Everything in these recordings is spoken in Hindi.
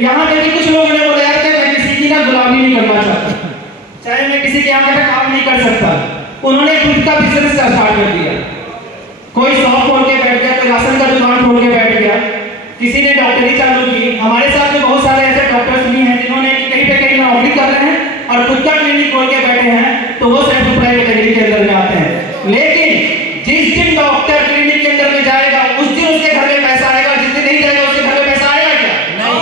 यहाँ पे भी कुछ लोगों ने बोला यार कि मैं किसी की ना गुलामी नहीं करना चाहता, चाहे मैं किसी के यहाँ का काम नहीं कर सकता। उन्होंने खुद का बिजनेस स्टार्ट कर दिया। कोई शॉप खोल के बैठ गया, कोई राशन का दुकान खोल के बैठ गया, किसी ने डॉक्टरी चालू की। हमारे साथ में बहुत सारे ऐसे डॉक्टर्स भी हैं जिन्होंने कहीं पे कहीं नौकरी कर रहे हैं और खुद का क्लिनिक खोल के बैठे हैं, तो वो सेल्फ एम्प्लॉय कैटेगरी के अंदर में आते हैं। लेकिन जिस दिन डॉक्टर क्लिनिक के अंदर में जाएगा उस दिन उसके घर में पैसा आएगा, जिस दिन नहीं जाएगा उसके घर में पैसा आएगा क्या? नहीं।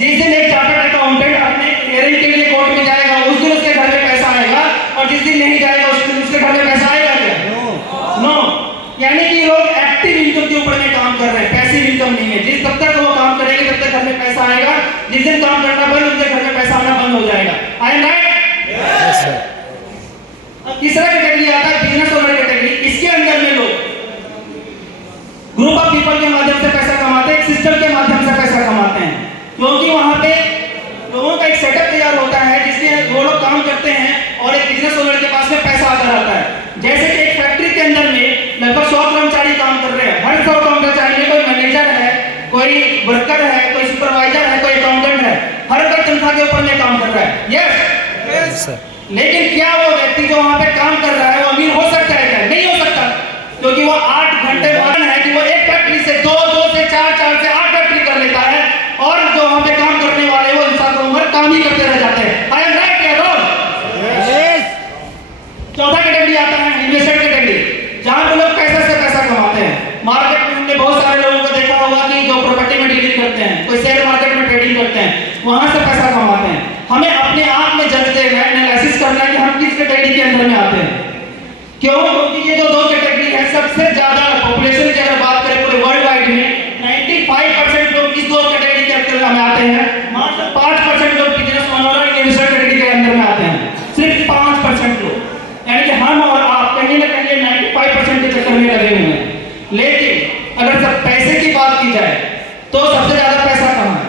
जिस दिन एक चार्टर्ड अकाउंटेंट अपने हियरिंग के लिए कोर्ट में जाएगा उस दिन उसके घर में पैसा आएगा, और जिस दिन नहीं जाएगा उस दिन उसके घर में पैसा आएगा क्या? नो। यानी कि लोग एक्टिव इनकम के ऊपर में काम कर रहे हैं, पैसिव इनकम नहीं है। जिस तब तक वो काम करेंगे तब तक घर में पैसा आएगा, जिस दिन काम करना बंद उनके घर में पैसा आना बंद हो जाएगा। I am right? Yes sir. अब तीसरा कैटेगरी आता है बिजनेस ओनर कैटेगरी। इसके अंदर में लोग ग्रुप ऑफ पीपल के माध्यम से पैसा कमाते हैं, सिस्टम के माध्यम से पैसा कमाते हैं, क्योंकि वहां पे लोगों का एक सेटअप तैयार होता है जिसमें वो लोग काम करते हैं और एक बिजनेस ओनर के पास में पैसा आता रहता है। जैसे कि एक फैक्ट्री के अंदर में लगभग 100 कर्मचारी काम कर रहे हैं। हर 100 कर्मचारी में कोई मैनेजर है, कोई वर्कर है, कोई सुपरवाइजर है, कोई अकाउंटेंट है, हर कोई तनख्वाह के ऊपर में काम कर रहा है। Yes sir. लेकिन क्या वो व्यक्ति जो वहां पे काम कर रहा है वो अमीर हो सकता है क्या? नहीं हो सकता, क्योंकि वो 8 घंटे वाला है कि वो एक फैक्ट्री से 2 से 4 से 8 फैक्ट्री कर लेता है, और जो वहां पे काम करने वाले वो इंसान को उम्र काम ही करते रह जाते हैं। आई एम राइट या रॉन्ग? यस। चौथा कैटेगरी आता है इन्वेस्टर कैटेगरी, जहां पे लोग पैसे से पैसा कमाते हैं। मार्केट में हमने बहुत सारे लोगों को देखा होगा कि जो प्रॉपर्टी में डीलिंग करते हैं, कोई शेयर मार्केट में ट्रेडिंग करते हैं, वहां से पैसा कमाते हैं। हमें अपने आप में जज देना है, एनालिसिस करना है कि हम किस कैटेगरी के अंदर में आते हैं। क्यों? क्योंकि ये जो 2 कैटेगरी है, सबसे ज्यादा पॉपुलेशन की अगर बात करें पूरे वर्ल्ड वाइड में 95% लोग इस 2 कैटेगरी के अंदर में आते हैं। मात्र 5% लोग बिजनेस ओनर और इन्वेस्टर कैटेगरी के अंदर में आते हैं, सिर्फ 5% लोग। यानी कि हम और आप कहीं ना कहीं 95% के चक्कर में लगे हुए हैं। लेकिन अगर सब पैसे की बात की जाए तो सबसे ज्यादा पैसा कहाँ है?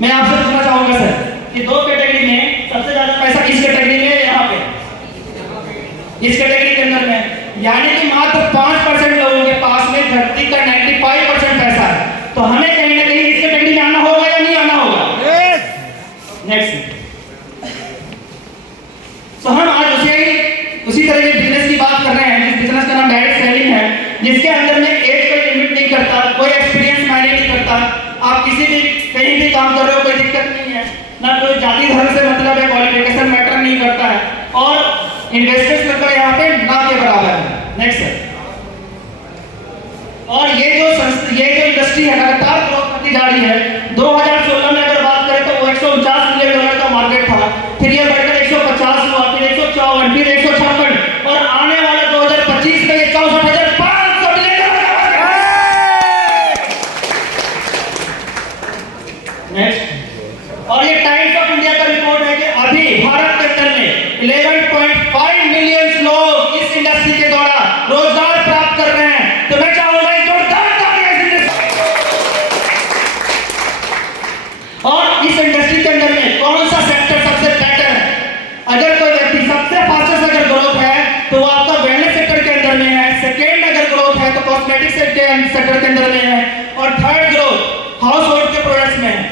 मैं आपसे पूछना चाहूंगा सर कि 2 कैटेगरी में सबसे ज्यादा पैसा किस कैटेगरी में है? यहाँ पे इस कैटेगरी के अंदर में, यानी कि मात्र 5% लोगों के पास में धरती का 95% पैसा है। तो हमें कहीं ना कहीं इस कैटेगरी में आना होगा या नहीं आना होगा? नेक्स्ट। तो हम आज उसी तरह के बिजनेस की बात कर रहे हैं, जिस बिजनेस का नाम डायरेक्ट सेलिंग है, जिसके अंदर में एज कोई लिमिट नहीं करता, कोई एक्सपीरियंस मायने नहीं करता। आप किसी भी कहीं भी काम कर रहे हो, कोई दिक्कत नहीं है, ना कोई जाति धर्म से मतलब है, क्वालिफिकेशन मैटर नहीं करता है, और इन्वेस्टर्स लगभग यहाँ पे ना के बराबर है। Next sir. और ये जो इंडस्ट्री है लगातार ग्रोथ करती जा रही है। 2016 में अगर बात करें तो वो $149 मिलियन का मार्केट था, फिर ये बढ़कर 150 हुआ, फिर 154, फिर 156, और आने वाले 2025 में ये 64,500 मिलियन का। नेक्स्ट। और ये टाइम्स ऑफ इंडिया का रिपोर्ट है कि अभी भारत के अंदर में 11.5 मिलियन लोग इस इंडस्ट्री के द्वारा रोजगार प्राप्त कर रहे हैं। तो मैं चाहूंगा जोरदार तालियां इस इंडस्ट्री। और इस इंडस्ट्री के अंदर में कौन सा सेक्टर सबसे बेटर है? अगर कोई व्यक्ति सबसे फास्टेस्ट अगर ग्रोथ है तो वो आपका वेलनेस सेक्टर के अंदर में है, सेकेंड अगर ग्रोथ है तो कॉस्मेटिक सेक्टर के अंदर में है, और थर्ड ग्रोथ हाउस होल्ड के प्रोडक्ट्स में है।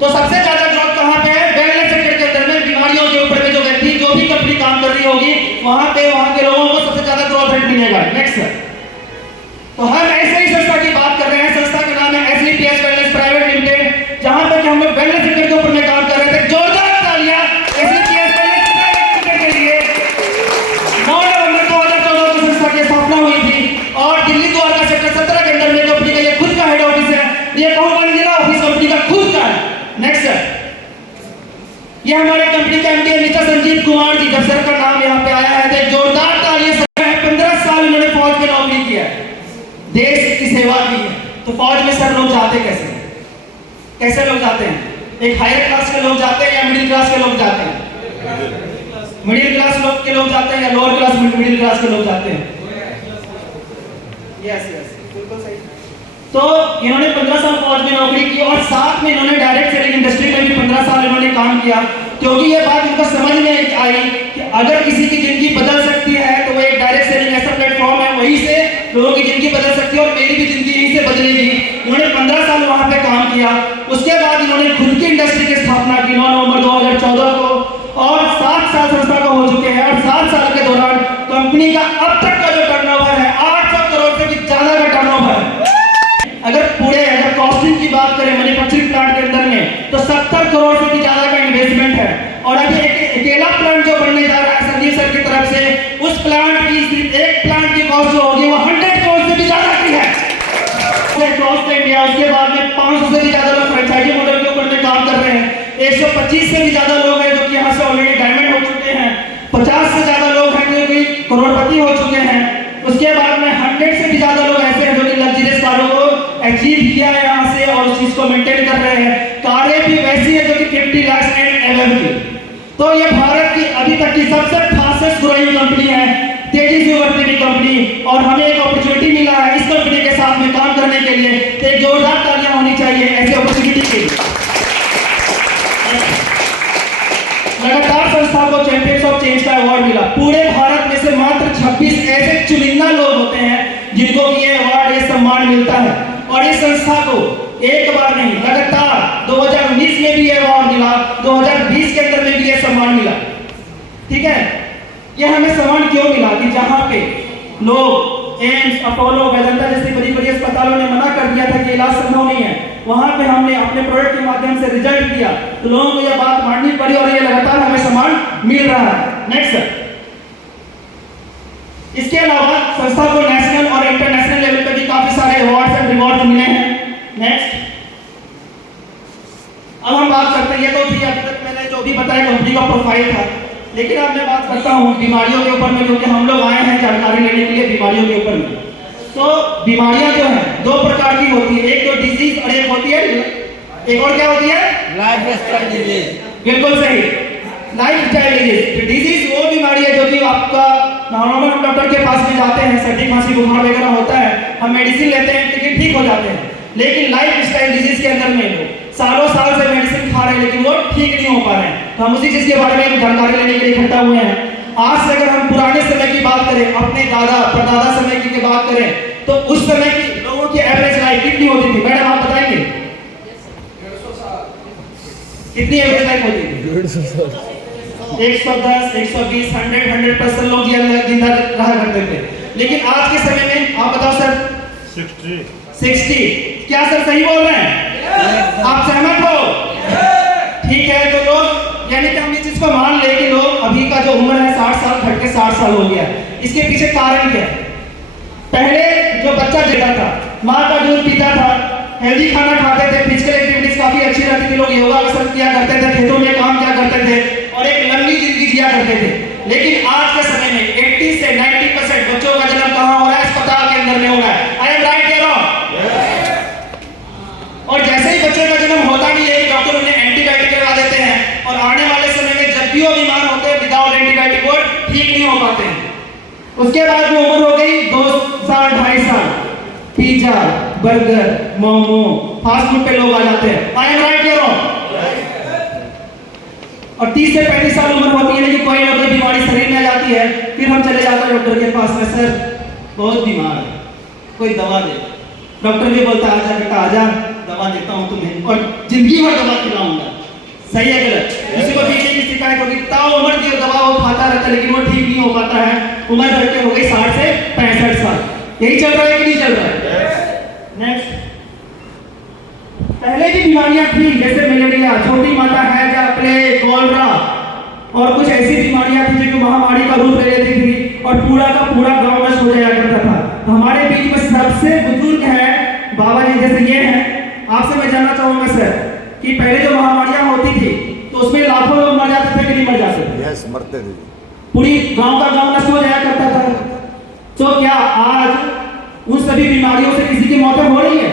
तो सबसे ज्यादा ग्रोथ कहां पे है? वेलनेस सेक्टर के अंदर में। बीमारियों के ऊपर में जो व्यक्ति जो भी कंपनी काम कर रही होगी वहां के लोगों को सबसे ज्यादा ग्रोथ रेट मिलेगा। Next sir. तो हम ऐसे ही संस्था की बात कर रहे हैं, संस्था का नाम है SVPS वेलनेस प्राइवेट लिमिटेड, जहां पर हम लोग वेलनेस सेक्टर के ऊपर में काम कर रहे थे। जोरदार तालियां SVPS वेलनेस प्राइवेट लिमिटेड के लिए। 9 नवंबर 2014 को संस्था की स्थापना हुई थी, और दिल्ली द्वारका सेक्टर 17 के अंदर में कंपनी का ये खुद का हेड ऑफिस है। ये बहुमंजिला जिला ऑफिस कंपनी का खुद का है। Next sir. ये हमारे कंपनी के एमडी मिस्टर संजीव कुमार जी, जब सर का नाम यहाँ पे आया है तो जोरदार तालियां। 15 साल इन्होंने फौज में नौकरी किया है, देश की सेवा की है। तो फौज में सर लोग जाते कैसे लोग जाते हैं? एक हायर क्लास के लोग जाते हैं या मिडिल क्लास के लोग जाते हैं? मिडिल क्लास लोग के लोग जाते हैं या लोअर क्लास मिडिल क्लास के लोग जाते हैं? यस बिल्कुल सही। तो इन्होंने 15 साल फौज में नौकरी की, और साथ में इन्होंने डायरेक्ट सेलिंग इंडस्ट्री में भी 15 साल इन्होंने काम किया, क्योंकि ये बात इनको समझ में आई कि अगर किसी की जिंदगी बदल सकती है तो वो एक डायरेक्ट सेलिंग ऐसा प्लेटफॉर्म है, वहीं से लोगों की जिंदगी बदल सकती है, और मेरी भी जिंदगी यहीं से बदलेगी। इन्होंने 15 साल वहां पे काम किया। उसके बाद इन्होंने खुद की इंडस्ट्री की स्थापना की 9 नवंबर 2014 को और 7 साल संस्था का हो चुके हैं और 7 साल के दौरान कंपनी का अब तक का जो टर्नओवर है 800 करोड़ से भी ज्यादा का टर्नओवर है। अगर कॉस्टिंग की बात करें मैन्युफैक्चरिंग प्लांट के अंदर में तो 70 करोड़ से भी ज्यादा का इन्वेस्टमेंट है और अभी एक अकेला प्लांट जो बनने जा रहा है संदीप सर की तरफ से, उस प्लांट की सिर्फ एक प्लांट की कॉस्ट जो होगी वो 100 करोड़ से भी ज्यादा की है अक्रॉस इंडिया। उसके बाद में 500 से भी ज्यादा लोग फ्रेंचाइजी मॉडल के ऊपर में काम कर रहे हैं, 125 से भी ज्यादा लोग हैं जो कि यहाँ से ऑलरेडी डायमंड हो चुके हैं, 50 से ज्यादा लोग हैं जो कि करोड़पति हो चुके हैं। उसके बाद में 100 से भी ज्यादा लोग ऐसे हैं जो कि लग्जरियस कारों को अचीव किया है यहाँ से और उस चीज को मेंटेन कर रहे हैं। कारें भी वैसी है जो कि 50 लाख एंड एबव की। तो ये भारत की अभी तक की सबसे फास्टेस्ट ग्रोइंग कंपनी है, तेजी से उभरती हुई कंपनी, और हमें एक अपॉर्चुनिटी मिला है इस कंपनी के साथ में काम करने के लिए, तो एक जोरदार तालियां होनी चाहिए ऐसी अपॉर्चुनिटी के लिए। लगातार संस्था को चैंपियंस ऑफ चेंज का अवार्ड मिला। पूरे भारत में से मात्र 26 ऐसे चुनिंदा लोग होते हैं जिनको ये अवार्ड, ये सम्मान मिलता है और इस संस्था को एक बार नहीं लगातार 2019 में भी ये अवार्ड मिला, 2020 के अंदर में भी ये सम्मान मिला। ठीक है, ये हमें सम्मान क्यों मिला कि जहां पे लोग एम्स, अपोलो, वेदांता जैसी बड़ी बड़ी अस्पतालों ने मना कर दिया था कि इलाज संभव नहीं है, वहां पे हमने अपने प्रोडक्ट के माध्यम से रिजल्ट दिया तो लोगों को यह बात माननी पड़ी और ये लगातार हमें सम्मान मिल रहा है। नेक्स्ट सर, इसके अलावा संस्था को नेशनल और इंटरनेशनल लेवल पे भी काफी सारे अवार्ड्स एंड रिवॉर्ड्स मिले हैं। नेक्स्ट, अब हम बात करते हैं, ये तो थी अभी तक मैंने जो भी बताया कंपनी का प्रोफाइल था, लेकिन अब मैं बात करता हूँ बीमारियों के ऊपर में, क्योंकि हम लोग आए हैं जानकारी लेने के लिए बीमारियों के ऊपर में। तो बीमारियां जो है 2 प्रकार की होती है, एक तो डिजीज और एक होती है, एक और क्या होती है, लाइफस्टाइल डिजीज। बिल्कुल सही, लाइफस्टाइल डिजीज। डिजीज वो बीमारी है जो कि आपका नॉर्मल हम डॉक्टर के पास में जाते हैं, सर्दी खांसी बुखार वगैरह होता है, हम मेडिसिन लेते हैं लेकिन ठीक हो जाते हैं, लेकिन लाइफस्टाइल डिजीज के अंदर में सालों साल से मेडिसिन खा रहे हैं लेकिन वो ठीक नहीं हो पा रहे हैं। तो हम उसी चीज के बारे में जानकारी लेने के लिए इकट्ठा हुए हैं। आज से अगर हम पुराने समय की बात करें, अपने दादा परदादा समय की बात करें, तो उस समय की लोगों की एवरेज लाइफ कितनी होती थी? मैडम आप बताएंगे 150 साल कितनी एवरेज लाइफ होती थी? 150 साल, 110, 120, 100% लोग जिंदा रहा करते थे। लेकिन आज के समय में आप बताओ सर 60। क्या सर सही बोल रहे हैं? आप सहमत हो? ठीक है, तो लोग यानी कि हम इस चीज को मान ले कि लोग अभी का जो उम्र है 60 साल घट के 60 साल हो गया। इसके पीछे कारण क्या है? पहले जो बच्चा जगा था, माँ का दूध पीता था, हेल्दी खाना खाते थे, फिजिकल एक्टिविटीज काफी अच्छी रहती थी, लोग योगा आसन किया करते थे, खेतों में काम किया करते थे और एक लंबी जिंदगी जिया करते थे। लेकिन आज के समय में 80 से 90% बच्चों का जन्म कहाँ हो रहा है? अस्पताल के अंदर में हो रहा है। आई एम राइट या रॉन्ग? और जैसे ही बच्चे का जन्म होता नहीं है, डॉक्टर उन्हें एंटीबायोटिक लगा देते हैं और आने वाले समय में जब भी वो बीमार होते हैं विदाउट एंटीबायोटिक वो ठीक नहीं हो पाते हैं। उसके बाद में उम्र हो गई 2 साल 2.5 साल, pizza, burger, momo, fast food पे लोग आ जाते हैं। आई एम राइट या रॉन्ग? और 30 से 35 साल उम्र होती है लेकिन कोई ना कोई बीमारी शरीर में आ जाती है, फिर हम चले जाते हैं डॉक्टर के पास में, सर बहुत बीमार है, कोई दवा दे। डॉक्टर भी बोलता है आजा बेटा आजा, दवा देता हूं तुम्हें और जिंदगी भर दवा खिलाऊंगा। सही है गलत? किसी को बीपी की शिकायत होगी, ताऊ उम्र की दवा वो खाता रहता है लेकिन वो ठीक नहीं हो पाता है, उम्र बढ़ के हो गई 60 से 65 साल। यही चल रहा है कि नहीं चल रहा है? नेक्स्ट, पहले भी बीमारियां थी जैसे मलेरिया, छोटी माता हैजा, प्लेग, कॉलरा और कुछ ऐसी बीमारियां थी जो महामारी का रूप ले लेती थी और पूरा का पूरा गांव नष्ट हो जाया करता था। तो हमारे बीच में सबसे बुजुर्ग है बाबा जी जैसे ये हैं। आपसे मैं जानना चाहूंगा सर कि पहले जो महामारियां होती थी तो उसमें लाखों लोग मर जाते थे कि नहीं मर जाते थे? यस, मरते थे, पूरी गांव का गांव नष्ट हो जाया करता था। तो क्या आज उन सभी बीमारियों से किसी की मौतें हो रही है?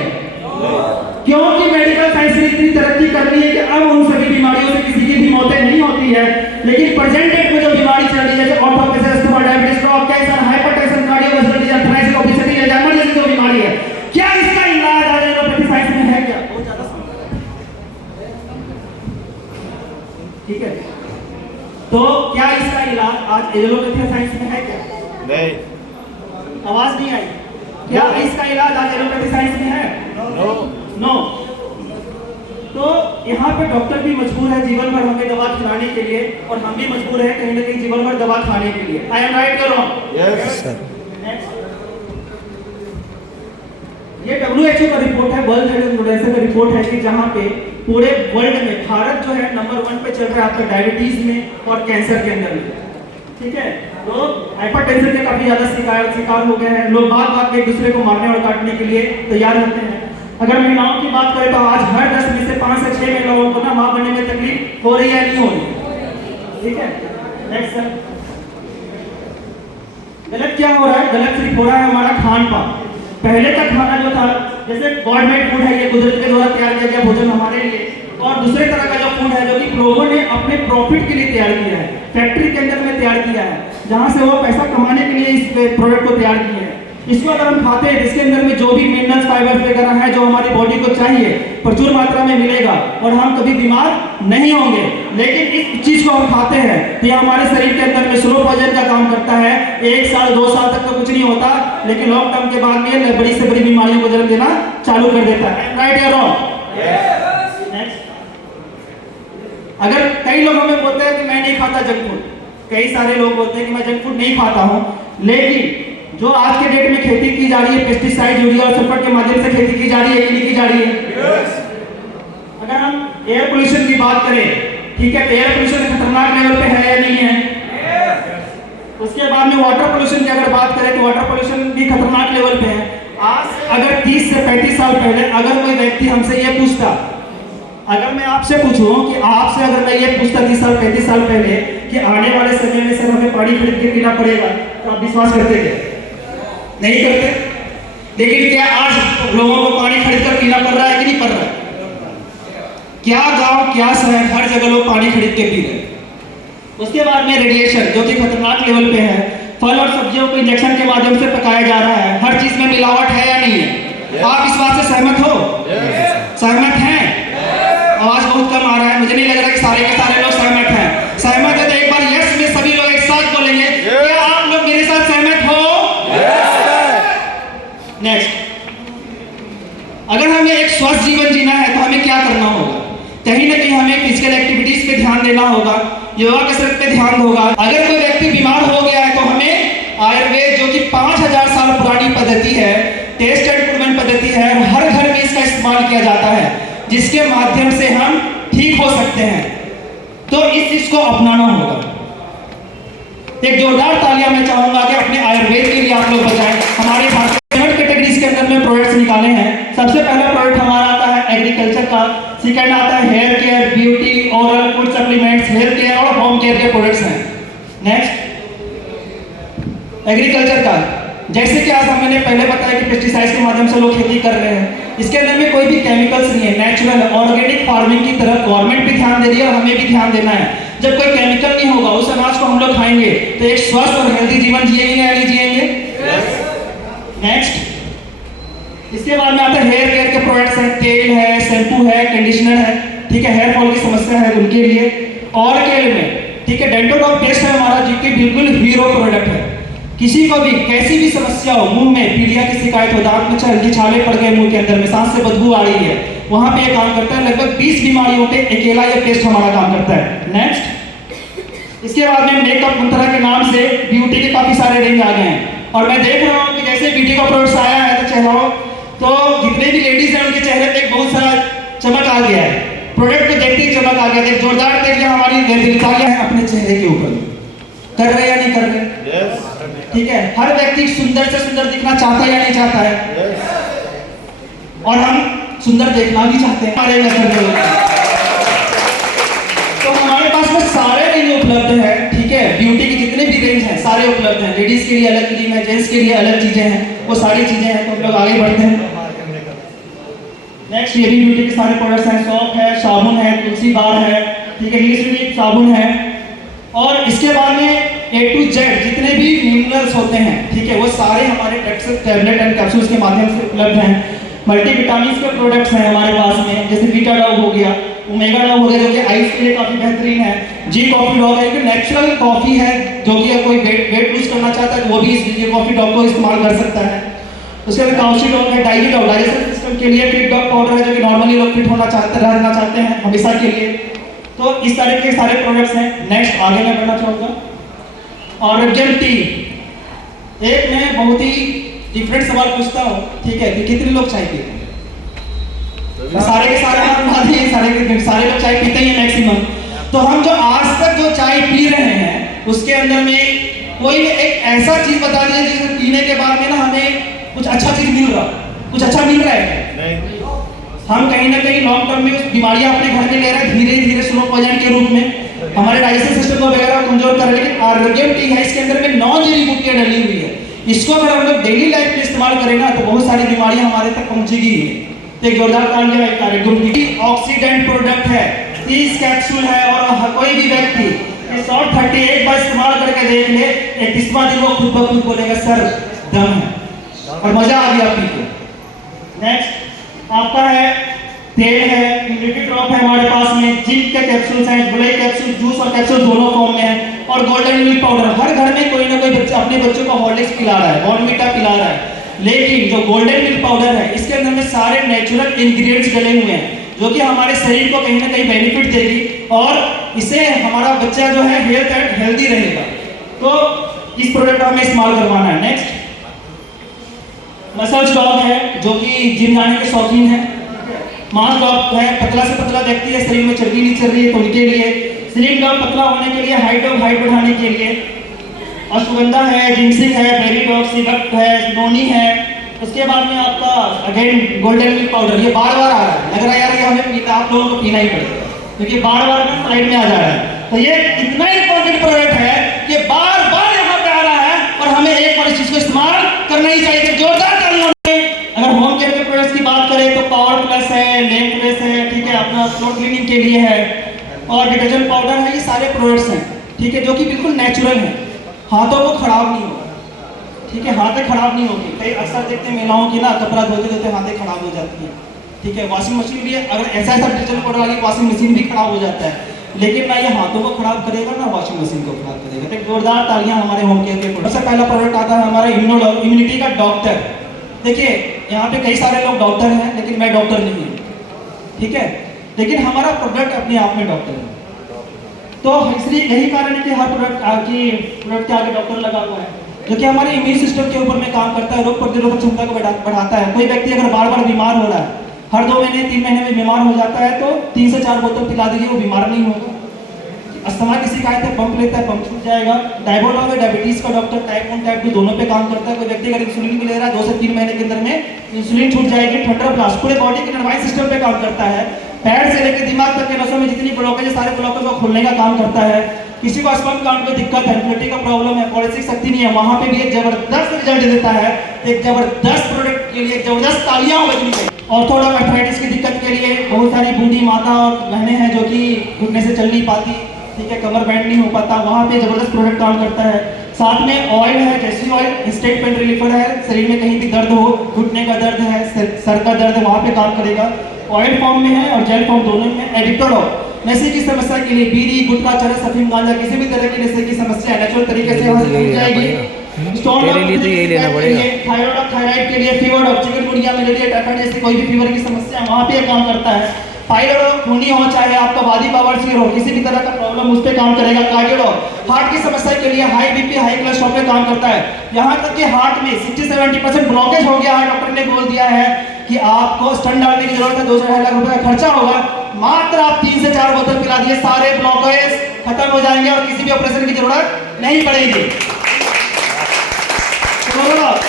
क्योंकि मेडिकल साइंस ने इतनी तरक्की कर ली है कि अब उन सभी बीमारियों से किसी की भी मौतें नहीं होती है। लेकिन प्रेजेंट डेट में जो बीमारी चल रही है जैसे orthopaedic, asthma, diabetes, stroke, cancer, hypertension, cardiovascular disease, arthritis, obesity, Alzheimer जैसी जो बीमारी है, क्या इसका इलाज आज एलोपैथी साइंस में है क्या? बहुत ज्यादा ठीक है, तो क्या इसका इलाज आज एलोपैथी साइंस में है क्या? नहीं। आवाज नहीं आई। क्या इसका इलाज आज एलोपैथी साइंस में है? नो। नो। तो यहाँ पे डॉक्टर भी मजबूर है जीवन भर हमें दवा खिलाने के लिए, और हम भी मजबूर है कहीं ना कहीं जीवन भर दवा खाने के लिए। आई एम राइट और रॉन्ग? Yes sir. ये WHO का रिपोर्ट है, वर्ल्ड हेल्थ ऑर्गेनाइजेशन का रिपोर्ट है कि जहाँ पे पूरे वर्ल्ड में भारत जो है नंबर 1 पे चल रहा है आपका डायबिटीज में और कैंसर के अंदर में। ठीक है, लोग हाइपरटेंशन के काफी ज्यादा शिकार हो गए हैं। लोग बात में एक दूसरे को मारने और काटने के लिए तैयार होते हैं। अगर महिलाओं की बात करें तो आज हर 10 में से 5 से 6 महिलाओं को ना मां बनने में तकलीफ हो रही है, नहीं हो रही? ठीक है, नेक्स्ट सर। गलत क्या हो रहा है? गलत सिर्फ हो रहा है हमारा खान पान। पहले का खाना जो था, जैसे गवर्नमेंट फूड है, ये कुदरत के द्वारा तैयार किया गया भोजन हमारे लिए, और दूसरे तरह का जो फूड है जो कि लोगों ने अपने प्रॉफिट के लिए तैयार किया है, फैक्ट्री के अंदर में तैयार किया है, जहां से वो पैसा कमाने के लिए इस प्रोडक्ट को तैयार किए हैं। इसको अगर हम खाते हैं, इसके अंदर में जो भी मिनरल्स, फाइबर्स वगैरह है जो हमारी बॉडी को चाहिए, प्रचुर मात्रा में मिलेगा और हम कभी बीमार नहीं होंगे। लेकिन इस चीज को हम खाते हैं तो ये हमारे शरीर के अंदर में स्लो पॉइजन का काम करता है। 1 साल 2 साल तक तो कुछ नहीं होता, लेकिन लॉन्ग टर्म के बाद में बड़ी से बड़ी बीमारियों को जन्म देना चालू कर देता है। राइट या रॉन्ग? अगर कई लोग हमें बोलते हैं कि मैं नहीं खाता जंक फूड, कई सारे लोग बोलते हैं कि मैं जंक फूड नहीं खाता हूं, लेकिन जो आज के डेट में खेती की जा रही है पेस्टिसाइड, यूरिया और सल्फर के माध्यम से खेती की जा रही है कि नहीं की जा रही है? अगर हम एयर पोल्यूशन की बात करें, ठीक है, तो एयर पोल्यूशन खतरनाक लेवल पे है या नहीं है? उसके बाद में वाटर पोल्यूशन की अगर बात करें तो वाटर पोल्यूशन भी खतरनाक लेवल पे है। आज अगर 30 से 35 साल पहले अगर कोई व्यक्ति हमसे ये पूछता, अगर मैं आपसे पूछूं कि आपसे अगर मैं ये पूछता 30 साल 35 साल पहले कि आने वाले समय में सर हमें पानी खरीद के पीना पड़ेगा, तो आप विश्वास करते थे? नहीं करते। लेकिन क्या आज लोगों को पानी खरीद कर पीना पड़ रहा है कि नहीं पड़ रहा है? क्या गांव, क्या शहर, हर जगह लोग पानी खरीद के पी रहे हैं। उसके बाद में रेडिएशन जो कि खतरनाक लेवल पे है। फल और सब्जियों को इंजेक्शन के माध्यम से पकाया जा रहा है, हर चीज में मिलावट है या नहीं है? आप इस बात से सहमत हो? सहमत हैं? आवाज बहुत कम आ रहा है, मुझे नहीं लग रहा कि सारे के सारे लोग सहमत हैं। सहमत है तो एक बार यस में सभी लोग एक साथ बोलेंगे। क्या आप लोग मेरे साथ सहमत हो? नेक्स्ट, अगर हमें एक स्वस्थ जीवन जीना है तो हमें क्या करना होगा? कहीं ना कहीं हमें फिजिकल एक्टिविटीज पे ध्यान देना होगा, योगा कसरत पे ध्यान होगा। अगर कोई व्यक्ति बीमार हो गया है तो हमें आयुर्वेद जो कि 5000 साल पुरानी पद्धति है, टेस्ट एंड ट्रीटमेंट पद्धति है, हर घर में इसका इस्तेमाल किया जाता है, जिसके माध्यम से हम ठीक हो सकते हैं। तो इस चीज को अपनाना होगा। एक जोरदार तालियां मैं चाहूंगा कि अपने आयुर्वेद के लिए आप लोग बजाएं। हमारे भारत कैटेगरीज के अंदर में प्रोडक्ट्स निकाले हैं। सबसे पहला प्रोडक्ट हमारा आता है एग्रीकल्चर का, सेकंड आता है hair care, beauty, oral food supplements, health care और होम केयर के प्रोडक्ट्स हैं। नेक्स्ट, एग्रीकल्चर का, जैसे कि आज हमने पहले बताया कि पेस्टिसाइड्स के माध्यम से लोग खेती कर रहे हैं, इसके अंदर में कोई भी केमिकल्स नहीं है, नेचुरल ऑर्गेनिक फार्मिंग की तरफ गवर्नमेंट भी ध्यान दे रही है और हमें भी ध्यान देना है। जब कोई केमिकल नहीं होगा उस अनाज को हम लोग खाएंगे तो एक स्वस्थ और हेल्दी जीवन जिएंगे या नहीं जिएंगे? नेक्स्ट, इसके बाद में आता है हेयर केयर के प्रोडक्ट्स हैं, तेल है, शैम्पू है, कंडीशनर है, ठीक है, हेयर फॉल की समस्या है उनके लिए। और केयर में, ठीक है, डेंटोडॉक पेस्ट है हमारा जो कि बिल्कुल हीरो प्रोडक्ट है। किसी को भी कैसी भी समस्या हो, मुंह में पीलिया की शिकायत हो, दांत में छाले पड़ गए मुंह के अंदर में, सांस से बदबू आ रही है, वहां पे ये काम करता है। लगभग 20 बीमारियों पे अकेला ये पेस्ट हमारा काम करता है। नेक्स्ट, इसके बाद में मेकअप मंत्रा के नाम से ब्यूटी के काफी सारे रेंज आ गए हैं, और मैं देख रहा हूँ कि जैसे ब्यूटी का प्रोडक्ट्स आया है तो चेहरों, तो जितने भी लेडीज हैं उनके चेहरे पे बहुत सारा चमक आ गया है। प्रोडक्ट को देखते ही चमक आ गया है। जोरदार देखिए हमारी दिलतालियां हैं अपने चेहरे के ऊपर। कर रहे या नहीं कर रहे? यस। ठीक है, हर व्यक्ति सुंदर से सुंदर दिखना चाहता है या नहीं चाहता है? यस। और हम सुंदर देखना भी चाहते हैं हमारे नजर। तो हमारे पास में सारे रेंज उपलब्ध है, ठीक है, ब्यूटी की जितने भी रेंज हैं सारे उपलब्ध हैं। लेडीज के लिए अलग क्रीम है, जेंट्स के लिए अलग चीजें हैं, वो सारी चीजें हैं। तो हम लोग आगे बढ़ते हैं। नेक्स्ट, ये भी ब्यूटी के सारे प्रोडक्ट्स हैं, सॉफ्ट है, साबुन है, तुलसी बार है, ठीक है, हीलिस्टिक साबुन है। और इसके बाद में A to Z जितने भी मिनरल्स होते हैं, ठीक है, वो सारे हमारे टैबलेट एंड कैप्सूल्स के माध्यम से उपलब्ध हैं। मल्टीविटामिन्स के प्रोडक्ट्स हैं हमारे पास में, जैसे बीटा डॉग हो गया, ओमेगा डॉग हो गया, जो कि आइस के लिए काफी बेहतरीन है। जी कॉफी डॉग है, कि नेचुरल कॉफी है, जो कि कोई वेट लूज करना चाहता है तो वो भी इस जी कॉफी डॉग को इस्तेमाल कर सकता है। उसके बाद काउची डॉग है, डाइजी डॉग, डाइजेशन सिस्टम के लिए फिट डॉग पाउडर है, जो कि नॉर्मली लोग फिट रहना चाहते हैं हमेशा के लिए, तो इस तरह के सारे प्रोडक्ट्स हैं। नेक्स्ट आगे मैं बढ़ना चाहूँगा। और रेगुलर टी, एक मैं बहुत ही डिफरेंट सवाल पूछता हूँ, ठीक है, कि कितने लोग चाय पीते हैं? सारे के सारे हाथ उठा दिए, सारे लोग चाय पीते ही हैं मैक्सिमम। तो हम जो आज तक जो चाय पी रहे हैं उसके अंदर में कोई एक ऐसा चीज बता दीजिए जिसे पीने के बाद में ना हमें कुछ अच्छा चीज मिल रहा, कुछ अच्छा मिल रहा है। हम कहीं ना कहीं लॉन्ग टर्म में उस बीमारियां अपने घर में ले रहे हैं, धीरे धीरे स्लो पॉइजन के रूप में हमारे डाइजेस्टिव सिस्टम को वगैरह कमजोर कर रहे हैं। आरोग्य टी है, इसके अंदर में 9 जड़ी बूटियां डली हुई है। इसको अगर हम लोग डेली लाइफ में इस्तेमाल करें ना तो बहुत सारी बीमारियां हमारे तक पहुंचेगी ही। तो एक जोरदार तालियां है आरोग्य टी। ऑक्सीडेंट प्रोडक्ट है, 30 कैप्सूल है, और कोई भी व्यक्ति ये 131 बार इस्तेमाल करके देख ले, 31वां दिन वो खुद ब खुद बोलेगा सर दम है और मजा आ गया पी के। नेक्स्ट आपका है तेल है, इम्यूनिटी ड्रॉप है हमारे पास में, जिंक के कैप्सूल्स हैं, ब्लैक कैप्सूल, जूस और कैप्सूल दोनों फॉर्म में है, और गोल्डन मिल्क पाउडर। हर घर में कोई ना कोई बच्चा अपने बच्चों को हॉर्लिक्स पिला रहा है, बॉर्नविटा पिला रहा है, लेकिन जो गोल्डन मिल्क पाउडर है इसके अंदर में सारे नेचुरल इंग्रेडिएंट्स डले हुए हैं जो कि हमारे शरीर को कहीं ना कहीं बेनिफिट देगी और इससे हमारा बच्चा जो है हेल्दी रहेगा। तो इस प्रोडक्ट को हमें इस्तेमाल करवाना है। नेक्स्ट मसल डॉग है, जो कि जिम जाने के शौकीन है। मास डॉग है, पतला से पतला व्यक्ति है, शरीर में चर्बी नहीं चल रही है तो उनके लिए। स्लिम डॉग पतला होने के लिए, हाइट बढ़ाने के लिए। अश्वगंधा है, जिंसिंग है, बेरी डॉग, सिगट है, नोनी है। उसके बाद में आपका अगेन गोल्डन मिल्क पाउडर, ये बार बार आ रहा है, लग रहा है यार ये हमें पीना, आप लोगों को पीना ही पड़ेगा क्योंकि बार बार ना स्लाइड में आ जा रहा है। तो ये इतना इंपॉर्टेंट प्रोडक्ट है कि बार बार यहाँ पे आ रहा है और हमें एक बार इस चीज को इस्तेमाल करना ही चाहिए। तो जोरदार तालियां। अगर होम केयर के प्रोडक्ट्स की बात करें तो पावर प्लस है, लेम प्लस है, ठीक है, अपना फ्लोर क्लीनिंग के लिए है, और डिटर्जेंट पाउडर है। ये सारे प्रोडक्ट्स हैं, ठीक है, जो कि बिल्कुल नेचुरल है, हाथों को खराब नहीं होगा, ठीक है, हाथें खराब नहीं होगी। कई अक्सर देखते हैं महिलाओं की ना कपड़ा धोते धोते हाथें खराब हो जाती हैं, ठीक है। वॉशिंग मशीन भी अगर ऐसा डिटर्जेंट पाउडर लगी वॉशिंग मशीन भी खराब हो जाता है, लेकिन ना ये हाथों को खराब करेगा ना वॉशिंग मशीन को खराब करेगा। तो जोरदार तालियां हमारे होम केयर के प्रोडक्ट। सबसे पहला प्रोडक्ट आता है हमारा इम्यूनिटी का डॉक्टर। देखिए यहाँ पे कई सारे लोग डॉक्टर हैं लेकिन मैं डॉक्टर नहीं हूँ, ठीक है, लेकिन हमारा प्रोडक्ट अपने आप में डॉक्टर है। तो इसलिए यही कारण है कि हर प्रोडक्ट के आगे डॉक्टर लगा हुआ है, जो कि हमारे इम्यून सिस्टम के ऊपर में काम करता है, रोग प्रतिरोधक क्षमता को बढ़ाता है। कोई व्यक्ति अगर बार बार बीमार हो रहा है, हर 2 महीने 3 महीने में बीमार हो जाता है, तो 3 से 4 बोतल पिला दीजिए, वो बीमार नहीं होगा। अस्थमा की शिकायत है, पंप लेता है, पंप छूट जाएगा। डायबिटीज है, डायबिटीज का डॉक्टर टाइप 1 टाइप 2 दोनों पे काम करता है। कोई व्यक्ति अगर इंसुलिन भी ले रहा है 2 से 3 महीने के अंदर में इंसुलिन छूट जाएगी। थंडर ब्लास्ट पूरे बॉडी के नर्वाइस सिस्टम पे काम करता है। पैर से लेकर दिमाग तक के नसों में जितनी ब्लॉकेज है सारे ब्लॉकेज को खोलने का काम करता है। किसी को स्पर्म काउंट में दिक्कत है, इम्यूनिटी का प्रॉब्लम है, पॉलिसिक शक्ति नहीं है, वहां पे भी एक जबरदस्त रिजल्ट देता है। एक जबरदस्त प्रोडक्ट के लिए जबरदस्त तालियां बजनी चाहिए। ऑर्थोडा आर्थराइटिस की दिक्कत के लिए बहुत सारी बूढ़ी माता और बहनें हैं जो कि घुटने से चल नहीं पाती, ठीक है, कमर बैंड नहीं हो पाता, वहां पे जबरदस्त प्रोडक्ट काम करता है। साथ में ऑयल है, जैसी ऑयल इंस्टेंट पेन रिलीफर है, शरीर में कहीं भी दर्द हो, घुटने का दर्द है, सर का दर्द है, वहां पे काम करेगा। ऑयल फॉर्म में है और जेल फॉर्म दोनों में। एडिक्टोडो नशे की समस्या के लिए, बीड़ी, गुटखा, चरस, अफीम, गांजा, किसी भी तरह की नशे की समस्या नेचुरल तरीके से वहां से जाएगी। स्टोन तेरे लिए तो यही लेना पड़ेगा। थायराइड के लिए, फीवर और चिकनगुनिया, मलेरिया, टाइफाइड जैसी कोई भी फीवर की समस्या वहां पे काम करता है। पाइलट हो, खूनी हो, चाहे आपका वादी बवासीर हो, किसी भी तरह का प्रॉब्लम उस पे काम करेगा। कार्डियो हार्ट की समस्या के लिए, हाई बीपी, हाई कोलेस्ट्रॉल पे काम करता है। यहाँ तक कि हार्ट में 60-70% ब्लॉकेज हो गया है, डॉक्टर ने बोल दिया है कि आपको स्टंट डालने की जरूरत है, 2 से 2.5 लाख रुपए का खर्चा होगा। मात्र आप 3 से 4 बोतल पिला दिए, सारे ब्लॉकेज खत्म हो जाएंगे और किसी भी ऑपरेशन की जरूरत नहीं पड़ेगी।